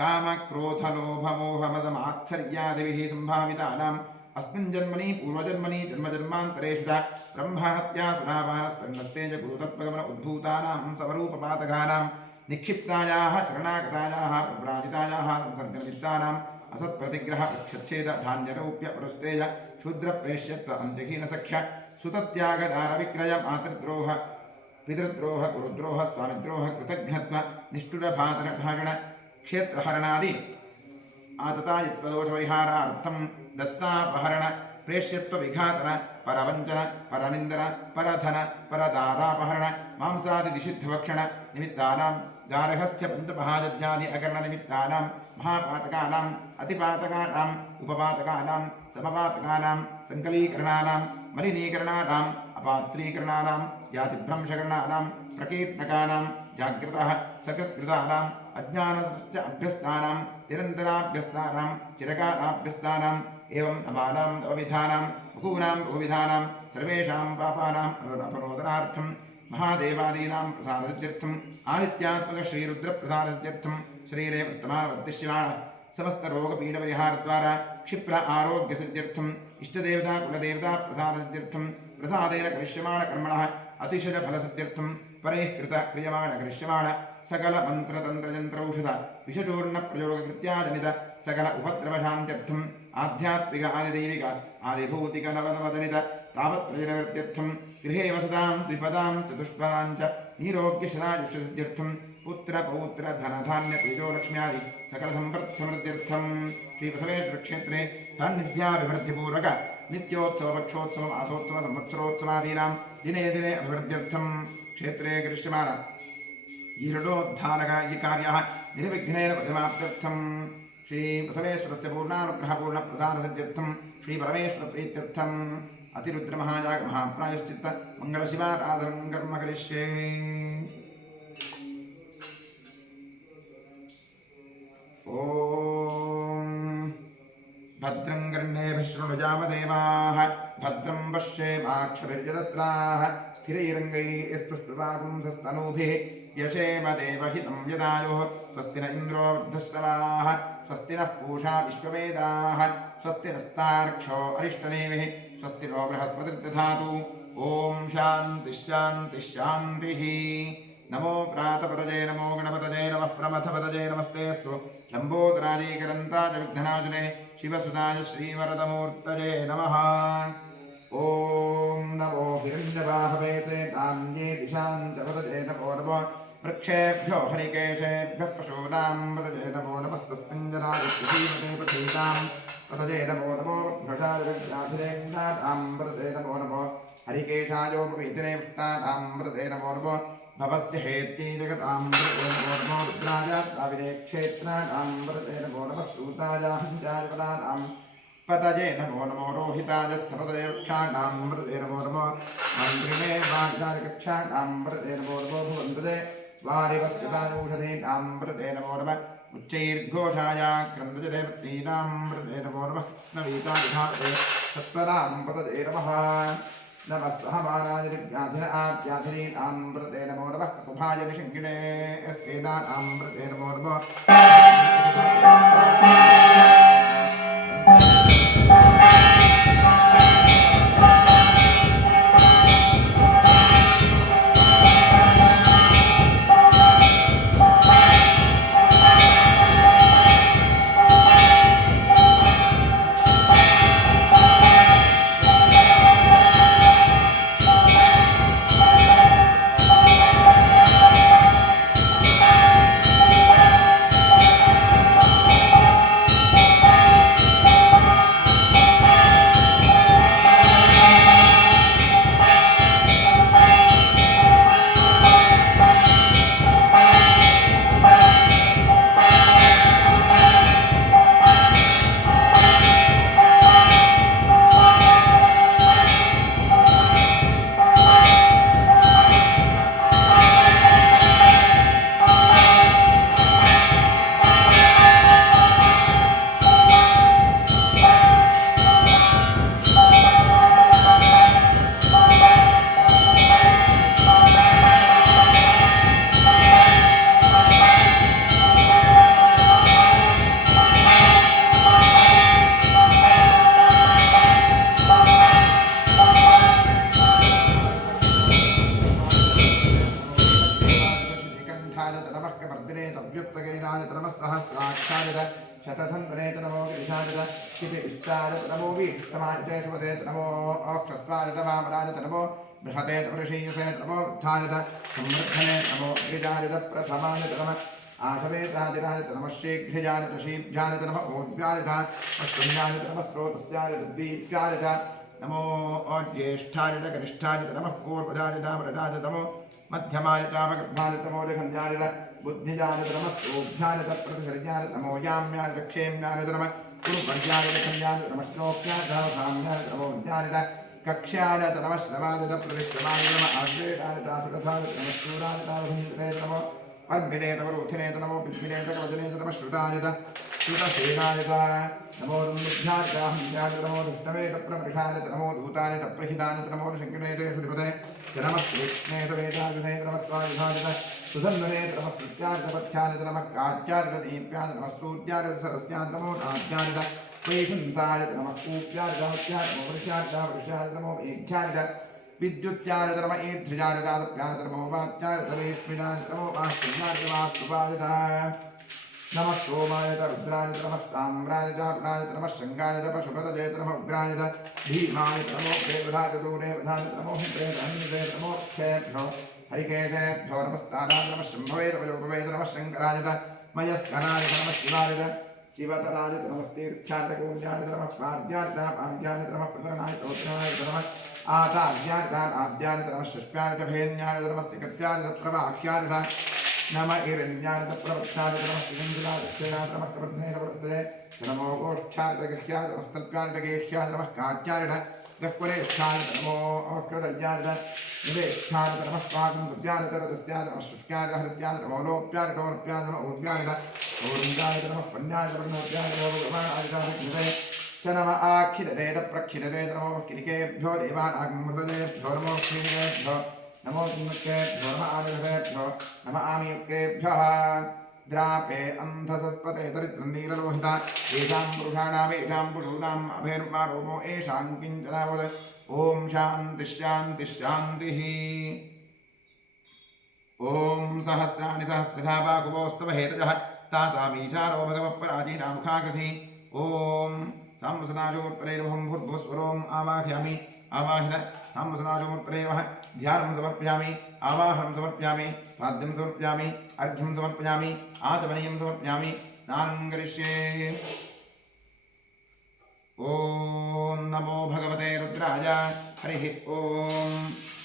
कामक्रोधलोभमोहमदमात्सर्यादिभिः सम्भावितानाम् अस्मिन् जन्मनि पूर्वजन्मनि जन्मजन्मान्तरेषु च ब्रह्महत्यासुरापानस्पन्नस्तेज गुरुतत्त्वगमन उद्भूतानां स्वरूपपातकानां निक्षिप्तायाः शरणागतायाः प्रव्राजितायाः संसर्गनिमित्तानाम् असत्प्रतिग्रह प्रच्छेद धान्यरौप्य पुरस्तेज शूद्रप्रेष्यत्व अन्त्यहीनसख्य सुतत्यागदारविक्रय मातृद्रोह पितृद्रोह गुरुद्रोह स्वामिद्रोह कृतघ्नत्व निष्ठुरभाषण क्षेत्रहरणादि आततायित्वदोषविहारार्थं दत्तापहरण प्रेष्यत्व विघातन परवञ्चन परनिन्दन परधन परदारापहरण मांसादि निषिद्धभक्षण निमित्तानां गार्हस्थ्य पञ्चमहायज्ञादि अकरण निमित्तानां महापातकानां अतिपातकानां उपपातकानां समपातकानां संकलीकरणानां मलिनीकरणानां अपात्रीकरणानां जातिभ्रंशकरणानां प्रकीर्तकानां जागृतः सकृत्कृतानां अज्ञानस्य अभ्यस्तानां निरन्तराभ्यस्तानां चिरकालाभ्यस्तानाम् एवं अपानां अविधानां बहूनां बहुविधानां सर्वेषां पापानां अपनोदनार्थं महादेवादीनां प्रसादसिद्ध्यर्थं आदित्यात्मक श्रीरुद्रप्रसादसिद्ध्यर्थं शरीरे वर्तमानवर्तिष्यमाण समस्तरोगपीडपरिहारद्वारा क्षिप्र आरोग्यसिद्ध्यर्थं इष्टदेवता कुलदेवता प्रसादसिद्ध्यर्थं प्रसादेन करिष्यमाण कर्मणः अतिशयफलसिद्ध्यर्थं परैः कृत क्रियमाण करिष्यमाण सकल मन्त्रतन्त्रयन्त्रौषध विषचूर्णप्रयोगकृत्याजनित सकल उपद्रवशान्त्यर्थम् आध्यात्मिक आदिदैविक आदिभौतिक नवनवदनित तावत्प्रजनवृत्त्यर्थं गृहे वसतां द्विपदां चतुष्पदां च नीरोग्यशनायुष्यसिद्ध्यर्थं पुत्रपौत्र धनधान्य तेजोलक्ष्म्यादि सकलसम्पत्समृद्ध्यर्थं श्रीबसवेश्वरक्षेत्रे सान्निध्याभिवृद्धिपूर्वक नित्योत्सवपक्षोत्सव मासोत्सव संवत्सरोत्सवादीनां दिने दिने अभिवृद्ध्यर्थं क्षेत्रे करिष्यमाण ईषडोद्धारक कार्यः निर्विघ्नेन परिमाप्त्यर्थं श्री बसवेश्वरस्य पूर्णानुग्रहपूर्णप्रसादसिद्ध्यर्थं श्रीपरमेश्वरप्रीत्यर्थम् अतिरुद्रमहायाग महाप्रायश्चित्त मङ्गलशिवाराधनं कर्म करिष्ये। ॐ भद्रं कर्णेभिः शृणुयामदेवाः भद्रं पश्येमाक्षभिर्जलत्राः स्थिरैरङ्गैस्तुष्टुवागुंसस्तनूभिः यशेम देवहितं यदायुः स्वस्ति न इन्द्रो वृद्धश्रवाः स्वस्ति नः पूषा विश्ववेदाः स्वस्ति नस्तार्क्ष्यो अरिष्टनेमिः स्वस्ति नो बृहस्पतिर्दधातु। ॐ शान्तिः शान्तिः शान्तिः। नमो प्रातपतये नमो गणपतये नमः प्रमथपतये नमस्तेऽस्तु लम्बोदराजीकरन्ताय विघ्ननाशने शिवसुताय श्रीवरदमूर्तये नमः। ॐ नमो हिरण्यवाहवे सेतान्ये दिशां च पतये नमो नमो वृक्षेभ्यो हरिकेशेभ्यः पशूनां पतये नमो नमः सस्मिञ्जराय पृथ्वीमते पठेतां पतये नमो नमो वृषादिव्याधिरेन्दातां पतये नमो नमो हरिकेशायोपवीतिने विष्टातां पतये नमो नमो भवस्य हेत्यै जगतां पतये नमो नमो रुद्राजात्ताविने क्षेत्राणां पतये नमो नमः सूतायाहञ्चायपदानां पतये नमो नमो रोहिताय स्थपतये वृक्षाणां पतये नमो नमो मन्त्रिणे वाग्दाय कक्षाणां पतये नमो नमो भुवन्तते वारिवस्कृतायूषधीनां पतये नमो नमः उच्चैर्घोषाय क्रन्दजदेवतीनां पतये नमो नमः कृष्णवीताविधाते सत्वरां पतये नमः नमः सहमानाय व्याधिनीनां पतये नमो नमः ककुभाय विशङ्किणे स्वेदानां पतये नमो नमः शतधन्वने च नमो गिरिशाय च क्षितिविष्टाय च नमो वीष्टमाय च शुभते च नमो अक्षस्वाय च वामराय च नमो बृहते च वृषीयसे च नमो वृद्धाय च संवर्धने च नमो गिरिजाय च प्रथमाय च नमः आशवेताजिराय च नमः शीघ्रजाय च शीभ्याय च नमः ओद्व्याय च अश्वन्याय च नमः स्रोतस्याय च द्वीप्याय च नमो ज्येष्ठाय च कनिष्ठाय च नमः पूर्वजाय च वरदाय च नमो मध्यमाय च वगर्भाय च नमो जघन्याय च बुद्धिजाय च नमः सोभ्याय च प्रतिसर्याय च नमो याम्याय च क्षेम्याय च नमः कुरुपर्याय च कन्याय च नमः श्लोक्याय च साम्याय च नमो विद्याय च कक्ष्याय च नमः श्रवाय च प्रतिश्रवाय च नमः आश्वेयाय च सुरथाय च नमः शूराय च भुञ्जने च नमो वर्मिणे च वरोधिने च नमो पित्मिने च कवचने च नमः श्रुताय च श्रुतसेनाय च नमो दुर्मुद्ध्याय च हंस्याय च नमो दुष्टवे च प्रमृषाय च नमो दूताय च प्रहिताय च नमो शङ्किने च सुधिपते च नमः कृष्णे च वेदायुधे च नमः स्वायुधाय च सुधन्वने च नमः स्तुत्याय च पथ्याय च नमः काट्याय च दीप्याय च नमः सूर्याय च सरस्याय च नमो नाट्याय च वैकुण्ठाय च नमः कूप्याय च नमस्याय च नमो वृषाय च वृषाय च नमो मेघ्याय च विद्युत्याय च नमः ईध्रजाय च दातप्याय च नमो वात्याय च वेश्मिनाय च नमो वास्तुन्याय च वास्तुपाय च नमः सोमाय च रुद्राय च नमः ताम्राय च अरुणाय च नमः शङ्गाय च पशुपतये च नमः उग्राय च भीमाय च नमो देवधाय च दूरेवधाय च नमो हिन्द्रे च अन्यते च नमो क्षेभ्यो हरिकेशेभ्यो नमस्ताराय च नमः शम्भवे च वयोभवे च नमः शङ्कराय च मयस्कराय च नमः शिवाय च शिवतराय च नमस्तीर्थ्याय च कौन्याय च नमः पाद्याय च पाद्याय च नमः प्रसन्नाय च उत्तराय च नमः आताद्याय च आद्याय च नमः षष्ट्याय च भेन्याय च नमः सिकत्याय च प्रवाह्याय च नमः हिरण्याय च प्रवक्षाय च नमः सुगन्धिराय च नमः कवर्धने च प्रवर्तते नमो गोष्ठाय च गह्याय च नमस्तल्प्याय च गेह्याय च नमः काट्याय च दक्वरेष्ठाय नमो अवक्रदय्याय निवेष्ठाय नमः स्वागं द्रव्याय तरदस्याय नमः शुष्क्याय हृद्याय नमो लोप्याय टोर्प्याय नमः ऊर्ध्याय ऊर्ध्याय नमः पन्याय वर्णोप्याय नमो भगवानाय नमः च नम आखिलतेन प्रखिलते नमो किलिकेभ्यो देवानागमृतदेभ्यो नमो क्षीणेभ्यो नमो किङ्केभ्यो नम आदिभ्यो नम आमियुक्तेभ्यः द्रापे अन्धसस्पते दरिद्रं नीललोहिता येषां पुरुषाणामेषां पुरुषाणाम् अभेर्मारोमो येषां किञ्चनावद ॐ शान्तिः शान्तिः शान्तिः ॐ सहस्राणि सहस्रधा बाकुवोस्तव हेतजः तासामीशारो भगवत्पराजीनामुखाकृति ॐ साम्रसदाजोत्परेवहं भूर्भुवस्वरोम् आवाहयामि आवाहित साम्रसदाजोत्परेवः ध्यानं समर्पयामि आवाहनं समर्पयामि पाद्यं समर्पयामि अर्घ्यं समर्पयामि आचमनीयं समर्पयामि स्नानं करिष्ये ॐ नमो भगवते रुद्राय हरिः ॐ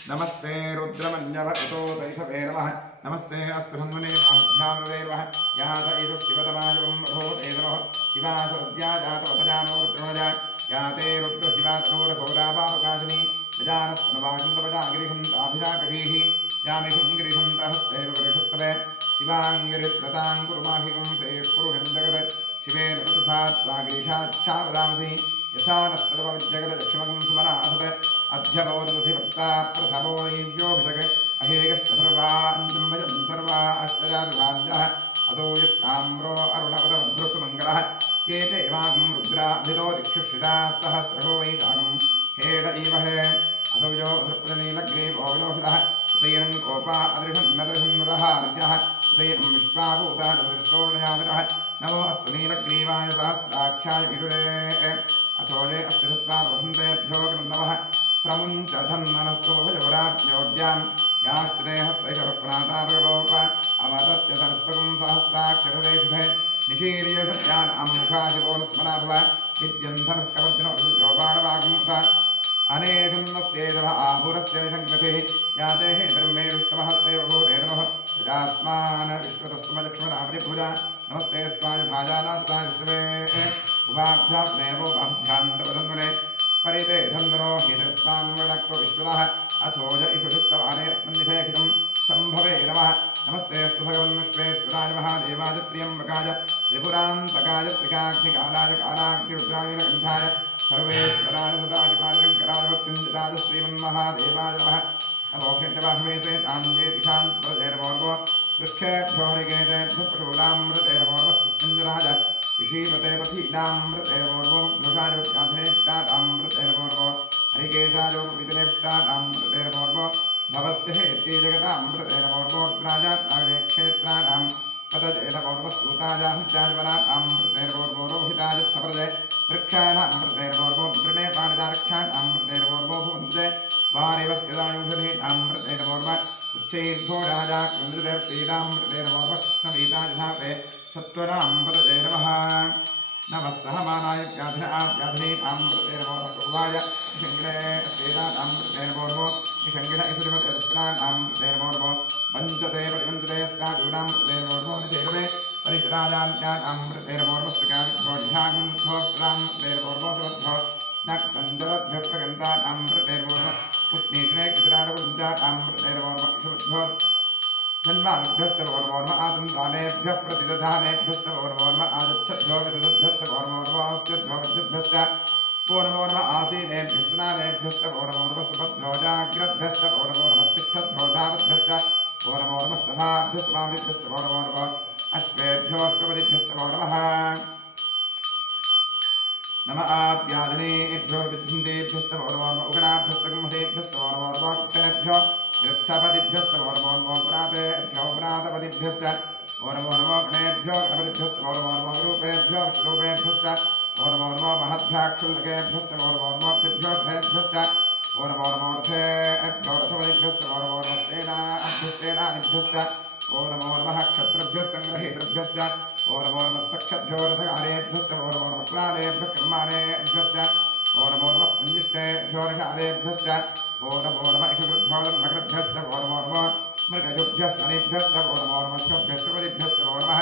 नमस्ते रुद्रमन्यवतो तैषवे नमः नमस्ते अस्तुहन्मने बाहुभ्यां नमः यात एषु शिवतमायुं भवतेतरः शिवासुरव्याजातवतजानो रुद्रमजा याते रुद्रशिवातनोरघोरापापकाशिनी प्रजानस्तनवागन्तपजागिरिशं ताभिराकरीः यामिषुं गिरिशं तहस्तेव परिषत्तवे शिवाङ्गिरित्रतां कुरुमाहिकं ते पुरुषं जगत् शिवेन वृतसात्सागिरिषाच्छावदांसि यथा नस्तर्वविद्यगतलक्ष्मकं सुमनासत् अध्यभवदधिवक्ता प्रथमो दैव्योऽभिषक् अहेकष्टसर्वाञ्जं भजं सर्वा अष्टजातुराञ्जः असो यस्ताम्रो अरुणपदमध्रुतमङ्गलः ये ते वागं रुद्राभितो दिक्षुषिताः सहस्रहो वैतागं हेड इमहे असौ यो धृप्रनीलग्रीवो विलोहितः उतैनं कोपा अदृशन्नदृशन्नदः अर्यः उतैनं विश्वाभूतादृष्टोर्णयामिरः नमो अस्तु नीलग्रीवाय सहस्राख्याय विषुरे अथोजे अस्य सत्त्वारोहन्तेभ्यो नमः प्रमुञ्चधन्ननस्तो भजवराभ्योद्यां यास्ते हस्तैषवप्रातापगोप अवतत्यतस्तकं सहस्राक्षरदे शुभे निशीर्यसत्यान् अम्मुखाशिवो स्मराभव विद्यन्धनः कवर्जनो जोबाणवाग्मुता अनेशन्नस्येदः आहुरस्य निशङ्कृतिः याते हे धर्मेणुस्तमहस्तेव भूरेतमः यदात्मान् विश्वतस्तमलक्ष्मणापरिपूजा नमस्ते स्वाय भाजानाथाय विष्णवे उभाभ्याप्नेवोभाभ्यान्तवदन्वने परिते धन्दनो हितस्तान् वर्णक्तो विश्वतः अथोज इषुदुक्तवारे अस्मन्निधेखितं शम्भवे नमः नमस्ते अस्तु भगवन् विश्वेश्वराय महादेवाय त्र्यम्बकाय त्रिपुरान्तकाय त्रिकाग्निकालाय कालाग्निरुद्राय नीलकण्ठाय सर्वेश्वराय सदाशिवाय मृत्युञ्जयाय श्रीमन्महादेवाय नमः नमोऽखिलवाहवेते तान्देतिशान्तप्रदेर्मोर्वो वृक्षेभ्यो हरिकेतेभ्यो प्रचोदामृतेर्मोर्वः सुञ्जराय ऋषीपते पथीनामृतेर्मोर्वो घोषाय व्याधनेष्टातामृतेर्मोर्वो हरिकेशायोपवितनेष्टातामृतेर्मोर्वो भवस्य हेत्ये जगतामृतेर्मोर्वोर्द्राजात्नागे क्षेत्राणां पतजेनमोर्वसूताजाहत्याजवनातामृतेर्मोर्वो रोहिताय स्थप्रदे वृक्षाणामृतेर्मोर्वो दृढे पाणिदारक्षाणामृतेर्मोर्वो भुवन्ते वारिवस्यदायुषधीनामृतेर्मोर्व उच्चैर्भो राजा कृन्द्रदेवतीनामृतेर्मोर्व कृष्णवीताजधाते सत्वरामृते नमः नमः सहमानाय व्याधिनामृतेर्मोर्वकुर्वाय निषङ्गिणे स्तेनामृतेर्मोर्वो निषङ्गिण इषुरिमतेर्मोर्वो वञ्चते परिवञ्चते स्यादूनामृतेर्मोर्वो निषेरवे परिचराजान्यामृतेर्मोर्वस्त्रकाभिर्भोजिहागम्भोक्त्रामृतेर्मोर्वो सुवद्धो नक्तञ्जलद्भ्यः प्रगन्तामृतेर्मोर्व उष्णीष्णे कृतराडकुञ्जातामृतेर्मोर्व इषुद्धो जन्माभ्यस्तवर्मोर्म आतन्तानेभ्यः प्रतिदधानेभ्यस्तवर्मोर्म आगच्छद्भ्यो विदधद्भ्यस्तवर्मोर्वस्यद्भ्यो विद्युद्भ्यश्च पौर्णमोर्म आसीनेभ्यस्तनानेभ्यस्तवर्मोर्व सुपद्भ्यो जाग्रद्भ्यस्तवर्मोर्वस्तिष्ठद्भ्यो धावद्भ्यश्च पौर्णमोर्म सभाभ्यस्तवामिभ्यस्तवर्मोर्व अश्वेभ्योऽष्टपदिभ्यस्तवर्मः नम आप्याधनेभ्यो विद्युन्देभ्यस्तवर्मोर्व उगणाभ्यस्तगुंहतेभ्यस्तवर्मोर्व क्षणेभ्यो वृक्षपतिभ्यस्तवर्मोर्वो प्रातेभ्यो प्रातपतिभ्यश्च ओर्मोर्वो गणेभ्यो गणपतिभ्यस्तवर्मोर्वो रूपेभ्यो विष्णुरूपेभ्यश्च ओर्मोर्वो महद्भ्याक्षुल्लकेभ्यस्तवर्मोर्वोऽभ्यभ्योऽर्थेभ्यश्च ओर्मोर्वोऽर्थेभ्यो रथपतिभ्यस्तवर्मोर्वस्तेनाभ्यस्तेनानिभ्यश्च ओर्मोर्वः क्षत्रुभ्यः सङ्ग्रहेतृभ्यश्च ओर्मोर्वस्तक्षभ्यो रथकारेभ्यस्तवर्मोर्वक्रालेभ्यः कर्माणेभ्यश्च ओर्मोर्वः पुञ्जिष्टेभ्यो ऋषालेभ्यश्च ओर्मोर्व इषुकृद्भ्योर्मकृद्भ्यश्च ओर्मोर्व मृगजुभ्यः स्तनेभ्यश्च ओर्मोर्वश्वभ्यश्च पदिभ्यश्च ओर्मः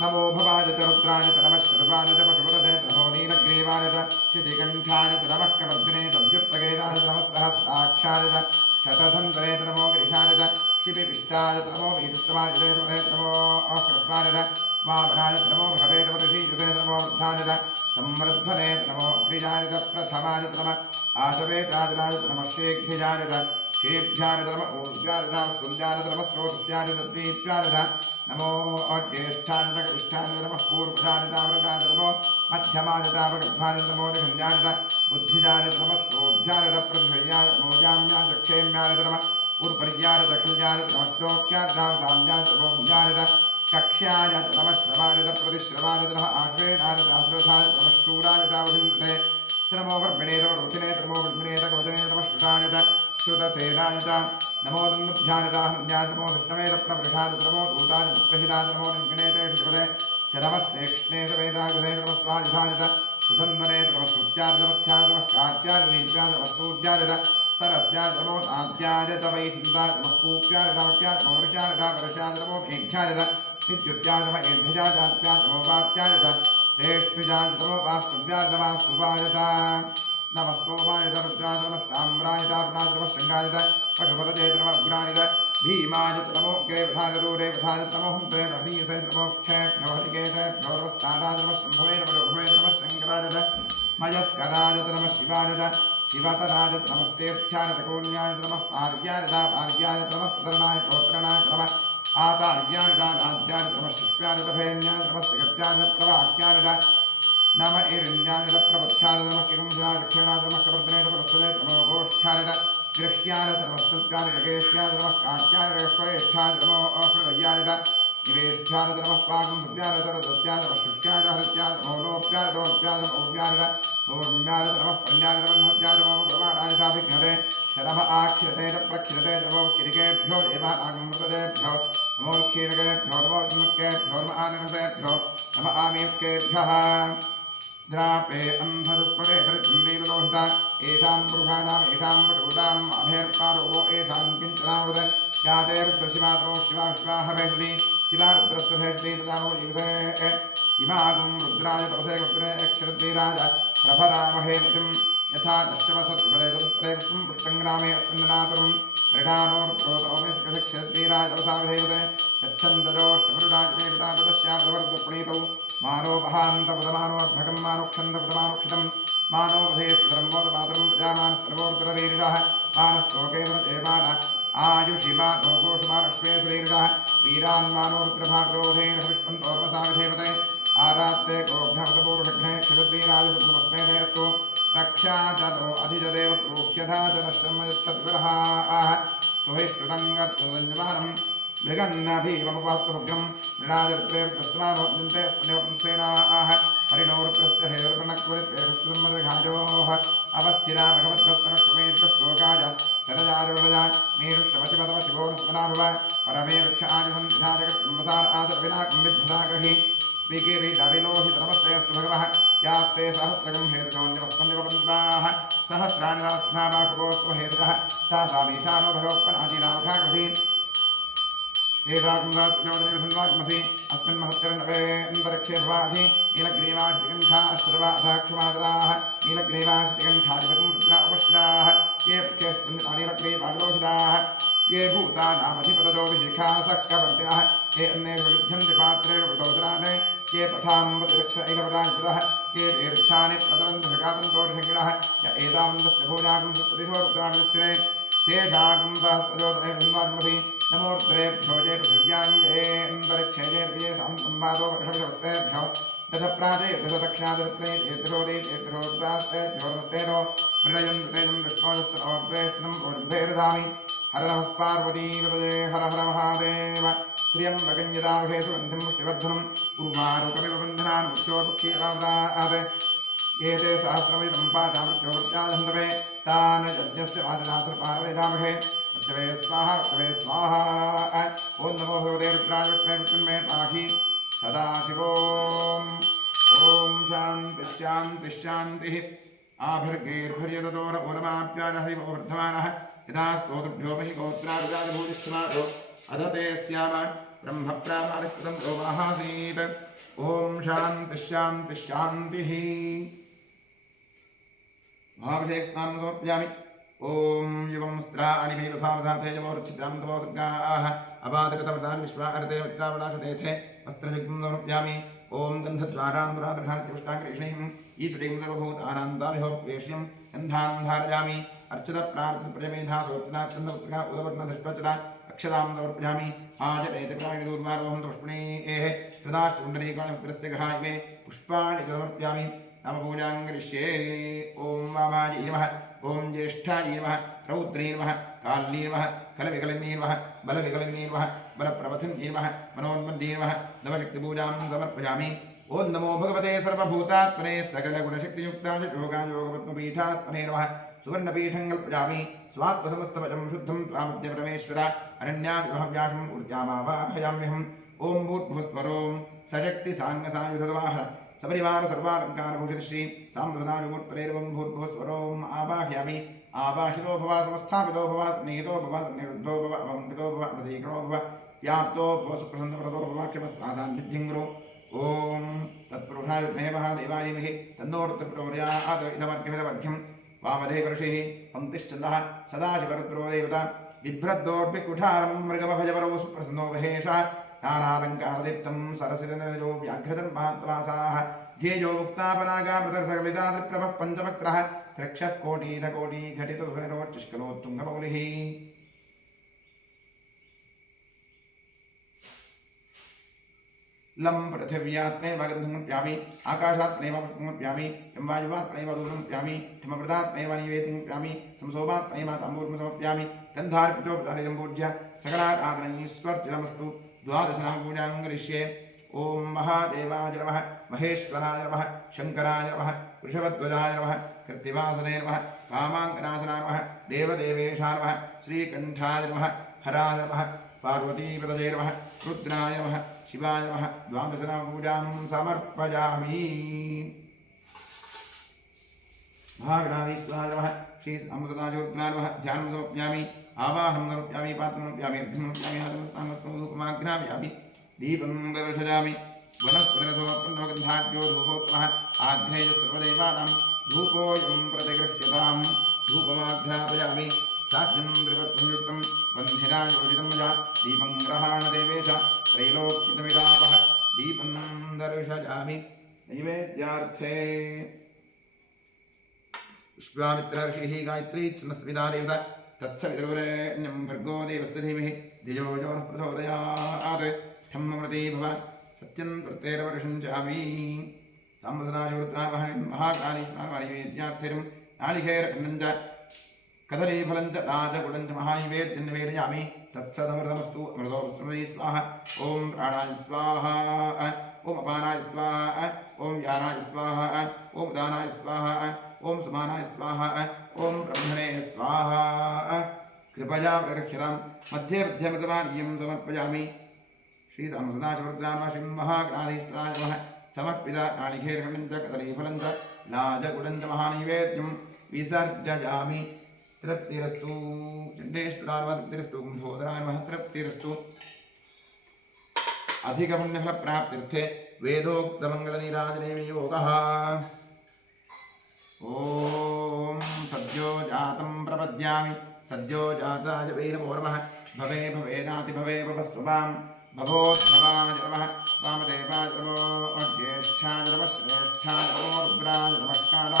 नमो भवाय च रुद्राय च नमः शर्वाय च पशुपतये नमो नीलग्रीवाय च क्षितिकण्ठाय च नमः कवर्दिने च व्युत्पगेदाय च नमः सहस्राक्षाय च शतधन्वरे च नमो गिरिशाय च क्षिपिपिष्टाय च नमो वीरुत्तमाय च नमो अकृत्वाय च वामनाय च नमो भवे च ऋषीयुते च नमो वृद्धाय च संवृद्धने च नमो अग्रिजाय च प्रथमाय च नमः आशवेत्राजनाय च नमः शीघ्रिजाय च क्षेभ्याय च नमः ऊर्जाय च स्तुल्याय च नमः स्रोतस्याय च दीप्याय च नमो ज्येष्ठाय च कनिष्ठाय च नमः पूर्वजाय च वरदाय च नमो मध्यमाय च अपगर्भाय च नमो निखञ्जाय च बुद्धिजाय च नमः सोऽभ्याय च प्रतिभयाय च मोजाम्याय च क्षेम्याय च नमः पूर्वपर्याय च खल्याय च नमः श्लोक्याय च साम्याय च भोज्याय च कक्ष्याय च नमः श्रवाय च प्रतिश्रवाय च नमः आश्वेनाय च आश्रथाय च नमः शूराय च अवहिन्दते नमो वर्मिणे च रोचिने च नमो वर्मिणे च कवचने च नमः श्रुताय च श्रुतसेनाय च नमो दन्दुभ्याय च हृद्याय च नमो विष्णवे च प्रवृषाय च नमो दूताय च प्रहिताय च नमो निम्ने च शिवते च नमस्ते कृष्णे च वेदागुरे च नमः स्वायुधाय च सुधन्वने च नमः श्रुत्याय च नमथ्याय च नमः कात्याय च नीत्याय च नमः स्तूत्याय च सरस्याय च नमो आद्याय च वैहिन्दाय च नमः कूप्याय च नमत्याय च नमो वृषाय च वर्षाय च नमो मेघ्याय च विद्युत्याय च नमः एध्याय च आत्याय च नमो वात्याय च तेष्ठिजाय च नमो वास्तव्याय च वास्तुवाय च नमः सोमाय च रुद्राय च नमः ताम्राय च अरुणाय च नमः शृङ्गाय च पशुपतये च नमः उग्राय च भीमाय च नमो ग्रेवधाय च दूरेवधाय च नमो हुन्द्रे च ह्रीसे च नमो क्षेभ्यो हरिकेशेभ्यो नमस्ताराय च नमः शम्भवे नमो रघुवे च नमः शङ्कराय च मयस्कराय च नमः शिवाय च शिवतराय च नमस्तेभ्याय च कोल्याय च नमः आर्याय च आर्याय च नमः पुत्रनाय गोत्रनाय च नमः आतार्याय च आद्याय च नमः शिष्याय च भेन्याय च नमः सिगत्याय च प्रवाक्याय च नम एरण्याय च प्रवत्याय च नमः किंशाय दक्षिणाय च नमः कवर्धने च पुरस्सरे च नमो गोष्ठ्याय च गृह्याय च नमः स्तुत्याय च केश्याय च नमः कात्याय च श्रेष्ठाय च नमो अहृदयाय च निवेष्ठ्याय च नमः पागुंभ्याय च रजत्याय च नमः शुष्क्याय च हरित्याय च नमो लोप्याय च लोप्याय च ऊर्व्याय च ऊर्म्याय च नमः पण्याय च बन्धत्याय च नमो प्रमाणाय च विघ्नते च नमः आख्यते च प्रख्यते च नमो किरिकेभ्यो देवानागमृतदेभ्यो नमो क्षीणकेभ्यो नमो विष्णुकेभ्यो नमः आनिनसेभ्यो नमः आमीयकेभ्यः द्रापे अन्धस्परे धरित्रीलोहिता येषां पुरुषाणाम् येषां पटूताम् अभेर्पारो येषां किञ्चनावद यातेरुद्रशिवातो शिवा शिवा हवेषति शिवा रुद्रस्य भेषति तदानो जीवसे इमागुं रुद्राय परसे गुप्तने क्षरद्वीराय प्रभरामहे पतिं यथा दशमसत्परे तत्परे विष्णुं पुष्टङ्ग्रामे अस्मिन्नातुरं मृडानो रुद्रोतोमे क्षरद्वीराय तपसावधेवते यच्छन्दजोष्टमरुडाजने पिता तदस्यामदवर्गप्रणीतौ मानोपहान्तपुतमानोऽर्भकं मानोक्षन्दपुतमानोक्षितं मानोवधेष्टधर्मोदमातरं प्रजामानः सर्वोत्तररीरिषः मानस्तोकेन्द्रदेवान आयुषि मानोघोषमानश्वेतरीरिषः वीरान्मानोरुद्रभागरोधेन विष्पन्तोर्वसाविधेवते आरात्ते गोभ्यवतपूर्वघ्ने क्षिरद्वीरादिशुद्धमस्मेते अस्तु रक्षा च नो अधिजदेव प्रोख्यधा च नश्चमयत्सद्विरहाः सुहिष्टुतङ्गत्वसंयमानम् मृगन्नाभिमपवास्तुभग्रं मृणादिर्त्रैर्तस्मानोद्यन्ते स्पुण्यवंसेनाः परिणोरुद्रस्य हेरुर्पणक्वरित्रेरस्सम्मदघाजोः अवस्थिरा भगवद्भक्तनश्वमेद्यस्तोकाय शरजारिवरजा मेरुष्टमशिवतमशिवो नस्मनाभव परमे वृक्षादिसन्धिधा जगत्संवसार आदरविनाकं विद्धनागहि विकिरीटविलोहितनमस्तेऽस्तु भगवः यास्ते सहस्रगं हेतुकमन्यवस्मन्यवपन्ताः सहस्राणि सहस्रनामाकुपोऽस्तु हेतुकः सा सामीशानो भगवत्पनादिनामखागृही एताकुंदात्मसी अस्मिन् महत्कर्णवे अन्तरिक्षे भवाधि नीलग्रीवाश्रिकण्ठा अश्रवासाक्षमादराः नीलग्रीवाश्रिकण्ठादिवकं रुद्रा उपस्थिताः ये वृक्षेऽस्मिन्नीलग्रीवाग्रोहिताः ये भूतानामधिपतयो विशिखाः सक्षवर्तिनः ये अन्येषु विद्यन्ते पात्रेण वृतोदराणे ये पथाम्बतिरक्षैलवराजितः ये तीर्थानि प्रतरन्तभिगावन्तोर्षगिणः य एतावन्तस्य भोजागं सत्पदिशो रुद्राभिस्थिरे तेषागं सहस्रजोतने धन्वार्मसि नमोर्द्रेभ्यो ये पृथिव्याञ्जेऽन्तरिक्षे ये प्रियेषां संवादो वर्षविषवस्तेभ्यो दशप्राजे दशदक्षिणादशत्रैतेभ्यो मृडयं विष्णोयस्तनोद्वेष्टनं प्रोजम्भेरधामि हर नमः पार्वतीपतये हर हर महादेव त्र्यम्बकं यदामहे सुगन्धिं पुष्टिवर्धनम् उर्वारुकमिव बन्धनान् मुख्योत्पक्षीरावदात् ये ते सहस्रमिदं पाशामृत्योवृत्यादहन्तवे तान् यज्ञस्य वादनाथपारवेदामहे वृषवे स्वाहा वृषवे स्वाहा ॐ नमो भगवते रुद्राय विष्णवे विष्णुमे पाहि सदाशिवोम् ॐ शान्तिः शान्तिः शान्तिः आभिर्गैर्भर्यततो न ऊनमाप्याय हरिवो वर्धमानः यदा स्तोतृभ्यो महि गोत्रारुदाय भूतिष्ठमादो अधते स्याम ब्रह्म प्रामाणिकृतं रोमासीत् ओम शांति शांति शांति। महाभिषेक स्नानं समर्पयामि। ओम युवं स्त्राणि मेलसावधाते यवोर्चितां तवोर्गाः अबाधृतवदान् विश्वार्ते मित्रावदाशतेथे वस्त्रयुग्मं समर्पयामि। ओम गन्धद्वारान्धराधृष्टाङ्कृष्णीं ईश्वरीं सर्वभूतानान्दाभिहोपेष्यं गन्धान् धारयामि। अर्चित प्रार्थन प्रजमेधा सोत्तना चन्द्रपुत्रिका उदवर्णधृष्टवचना अक्षतां समर्पयामि। आजतेति प्राणिदूर्वारोहं पुष्पणेः हृदाष्टकुण्डलीकाणिमुद्रस्य गृहाय पुष्पाणि समर्पयामि। नामपूजां करिष्ये। ओम वामायै नमः। ओम ज्येष्ठायै नमः। रौद्रै नमः। काल्यै नमः। कलविकलिन्यै नमः। बलविकलिन्यै नमः। बलप्रवथिन्यै नमः। मनोन्मन्यै नमः। नवशक्तिपूजां समर्पयामि। ओम नमो भगवते सर्वभूतात्मने सकलगुणशक्तियुक्ताय योगायोगपद्मपीठात्मने नमः। सुवर्णपीठं कल्पयामि। स्वात्मसमस्तवचं शुद्धं त्वामद्य परमेश्वर अरण्याविमहव्यासम् ऊर्जामावाहयाम्यहम्। ओम भूर्भुवस्वरों सशक्ति सांगसायुधवाहन सपरिवार सर्वालंकार भूषित श्री साम्प्रदायुर्प्रेरवं भूर्भुवस्वरों आवाहयामि। आवाहितो भव समस्थापितो भव स्नेहितो भव निरुद्धो भव अवंकितो भव प्रतीको भव व्याप्तो भव सुप्रसन्नव्रतो भव क्षमस्वासान्निध्यं गुरु। ओम तत्पुरुषाय विद्महे महादेवाय धीमहि तन्नो रुद्रप्रचोदयात्। इदमर्घ्यमिदमर्घ्यं वामदेवर्षिः पंक्तिश्चन्द्रः सदाशिवरुद्रो देवता बिभ्रद्दोर्भिकुठारं मृगमभजवरो सुप्रसन्नो महेशः नानालङ्कारदीप्तं सरसिजनयो व्याघ्रतं महात्वासाः ध्येयो मुक्तापनागामृतसकलिता त्रिप्रभः पञ्चवक्त्रः त्र्यक्षः कोटिनकोटिघटितसुररोच्चिष्कलोत्तुङ्गमौलिः। लं पृथिव्यात्मैव गन्धमप्यामि आकाशात्मैव पुष्पमप्यामि यं वायुवात्मैव दूरमप्यामि ठमवृतात्मैव निवेदनमप्यामि संसोमात्मैव ताम्बूर्मसमप्यामि गन्धार्पितोपचारितं पूज्य सकलाराधनैश्वर्चितमस्तु। द्वादशनामपूजां करिष्ये। ओम महादेवाय नमः। महेश्वराय नमः। शंकराय नमः। वृषभध्वजाय नमः। कृत्तिवासने नमः। कामाङ्कनाशनाय नमः। देवदेवेशाय नमः। श्रीकण्ठाय नमः। हराय नमः। पार्वतीपतये नमः। रुद्राय नमः। शिवाय नमः। द्वादशनामपूजां समर्पयामि। महागणाधीश्वराय नमः। श्री साम्बसदाशिवरुद्राय नमः। ध्यानं समर्पयामि। आवाहनं समर्पयामि। पात्रं समर्पयामि। अर्घ्यं समर्पयामि। आचमनं धूपमाघ्रापयामि। दीपं दर्शयामि। वनस्पतिरथोपन्नगन्धाढ्यो धूपोत्तमः आघ्रेयसर्वदेवानां धूपोऽयं प्रतिगृह्यतां। धूपमाघ्रापयामि। साध्यं त्रिपत्युक्तं वह्निना योजितं मया दीपं ग्रहाण देवेश त्रैलोक्यमिदापः। दीपं दर्शयामि। नैवेद्यार्थे विश्वामित्रर्षिः गायत्री छन्दस्विता देवता तत्सवितुर्वरेण्यं भर्गो देवस्य धीमहि धियो यो नः प्रचोदयात्। ठम्ममृते भव सत्यं प्रत्येरवर्षञ्चामि। साम्बसदाशिवरुद्रावहं महाकाली स्नानवानिवेद्यार्थं नालिकेरखण्डं च कदलीफलं च राजगुडं च महानिवेद्यं निवेदयामि। तत्सदमृतमस्तु। अमृतोपस्रवै स्वाहा। ओम प्राणाय स्वाहा। ओम अपानाय स्वाहा। ओम व्यानाय स्वाहा। ओम उदानाय स्वाहा। ओम समानाय स्वाहा। ओम ब्रह्मणे स्वाहा। कृपया विरक्ष्यतां मध्ये मध्यमृतमानीयं समर्पयामि। श्री साम्बसदाशिवरुद्रामश्रीं महागणाधीश्वराय नमः। समर्पिता नालिकेरखण्डं च कदलीफलं च लाजगुडं च महानिवेद्यं विसर्जयामि। तृप्तिरस्तु। चण्डेश्वराय नमः। तृप्तिरस्तु। कुम्भोदराय नमः। तृप्तिरस्तु। अधिकपुण्यफलप्राप्त्यर्थे वेदोक्तमङ्गलनीराजने विनियोगः। ओम सद्यो जातं प्रपद्यामि। सद्यो जाताय वै नमो नमः। भवे भवेनाति भवे भवस्वभां भवोद्भवाय नमः। वामदेवाय नमो ज्येष्ठाय नमः। श्रेष्ठाय नमो रुद्राय नमस्कारः।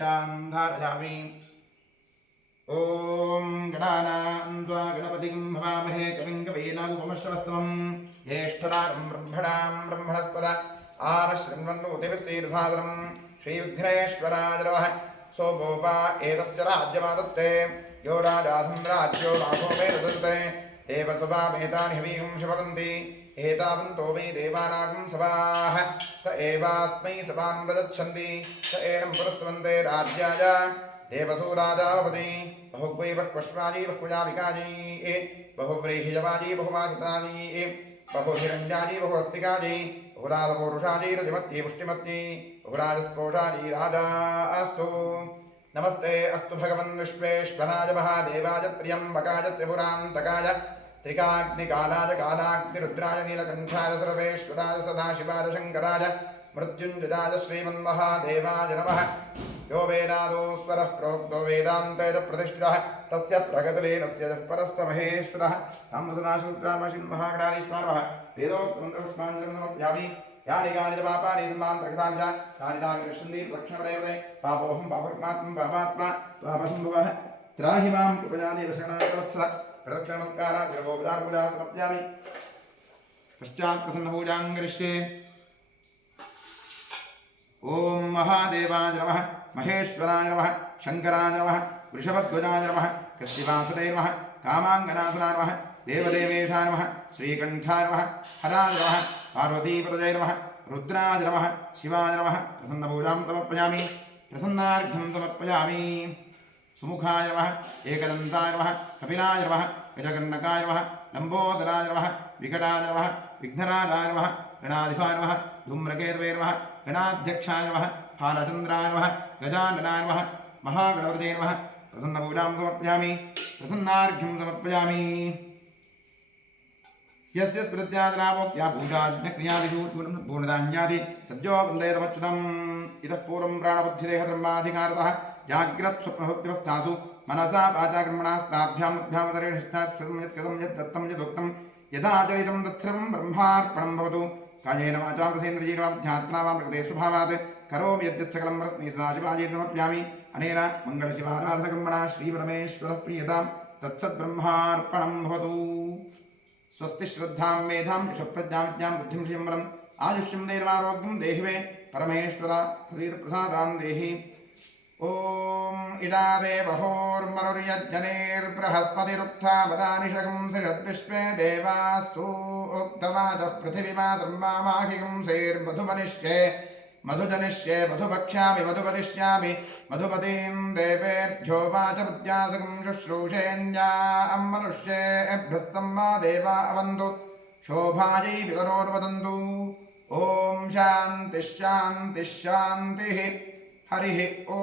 रक्षां धारयामि। ॐ गणानां त्वा गणपतिं भवामहे कविं कवीनामुपमश्रवस्तमं ज्येष्ठराजं ब्रह्मणां ब्रह्मणस्पद आनशृण्वन्नोतिभिस्सीदसादरं श्रीविघ्नेश्वराय नमः। सोमोपा एतस्य राज्यमादत्ते यो राजासं राज्यो लाभो मे रजते देवसभामेतानि हवीं शपवन्ति एतावन्तो वै देवानागं सभाः स एवास्मै सभां प्रदच्छन्ति स एनं पुरस्वन्ते राज्याय देवसो राजा भवति बहुवै बह्वश्वाजी बहुजाविकाजी बहुव्रीहिजवाजी बहुवासिताजी बहुहिरञ्जाजी बहुहस्तिकाजी बहुराजपौरुषाजी रजमत्यै पुष्टिमत्यै बहुराजस्पोषाजी राजा अस्तु। नमस्ते अस्तु भगवन् विश्वेश्वराय महादेवाय त्र्यम्बकाय त्रिपुरान्तकाय त्रिकाग्निकालाय कालाग्निरुद्राय नीलकण्ठाय सर्वेश्वराय सदाशिवाय शङ्कराय मृत्युञ्जयाय श्रीमन्महादेवाय नमः। यो वेदादो स्वरः प्रोक्तो वेदान्ते च प्रतिष्ठितः तस्य प्रगतिलीनस्य परस्य महेश्वरः तामसदाशुद्रामशिन्महागणाधीश्वरः वेदोक्तमन्त्रपुष्पाञ्जलिं समर्पयामि। यानि कानि च पापानि सम्मान्तर्गतानि च तानि तानि कृष्णन्ति प्रक्षणदेवते पापोऽहं पापकृत्मात्मं पापात्मा पापसम्भवः त्राहि मां कृपया देवशरणागतवत्सल प्रदक्षिणनमस्काराः जगोपचारपूजा समर्पयामि। पश्चात् प्रसन्नपूजां करिष्ये। ॐ महादेवाय नमः महेश्वराय नमः शङ्कराय नमः वृषभध्वजाय नमः कृत्तिवासुते नमः कामाङ्गनासनाय नमः देवदेवेशाय नमः श्रीकण्ठाय नमः हराय नमः पार्वतीपतये नमः रुद्राय नमः शिवाय नमः प्रसन्नपूजां समर्पयामि। प्रसन्नार्घ्यं समर्पयामि। सुमुखाय नमः एकदन्ताय नमः कपिलाय नमः गजकर्णकाय नमः लम्बोदराय नमः विकटाय नमः विघ्नराजाय नमः गणाधिपाय नमः धूम्रकेतवे नमः गणाध्यक्षाय नमः फालचन्द्राय नमः गजाननाय नमः महागणपतये नमः प्रसन्नपूजां समर्पयामि। प्रसन्नार्घ्यं समर्पयामि। यस्य स्मृत्यादनावोक्त्या पूजाज्ञक्रियादिषु पूर्णदान्यादि सद्यो वन्दे तमच्युतम्। इतः पूर्वं प्राणबुद्धिदेहधर्माधिकारतः जाग्रत्स्वप्नभुक्तिवस्थासु मनसा वाचा कर्मणा स्ताभ्यामुद्भ्यामतरेणिष्ठात् सर्वं यत्कृतं यद्दत्तं यदुक्तं यदाचरितं तत्सर्वं ब्रह्मार्पणं भवतु। कायेन वाचा प्रसेन्द्रियेणाध्यात्मना वा प्रकृते स्वभावात् करोमि यद्यत् सकलं रत्नै सदाशिवाय समर्पयामि। अनेन मङ्गलशिवाराधनकर्मणा श्रीपरमेश्वरः प्रीयतां तत्सद्ब्रह्मार्पणं भवतु। स्वस्ति श्रद्धां मेधां यशप्रज्ञां विद्यां बुद्धिं श्रियं बलम् आयुष्यं देवारोग्यं देहि मे परमेश्वर प्रसादां देहि। ॐ इडादेवहोर्मरुर्यज्जनेर्बृहस्पतिरुत्था वदानिषगं सिषद्विश्वे देवासु उक्तवाचः पृथिवीमातर्मामाखिगं सेर्मधुमनिष्ये मधुजनिष्ये मधुभक्ष्यामि मधुपदिष्यामि मधुपतीं देवेभ्यो वाचमुद्यासकं शुश्रूषेण्या मनुष्येभ्यस्तं मा देवा अवन्तु शोभायै विकरोर्वदन्तु। ॐ शान्तिः शान्तिः शान्तिः। हरिः ॐ।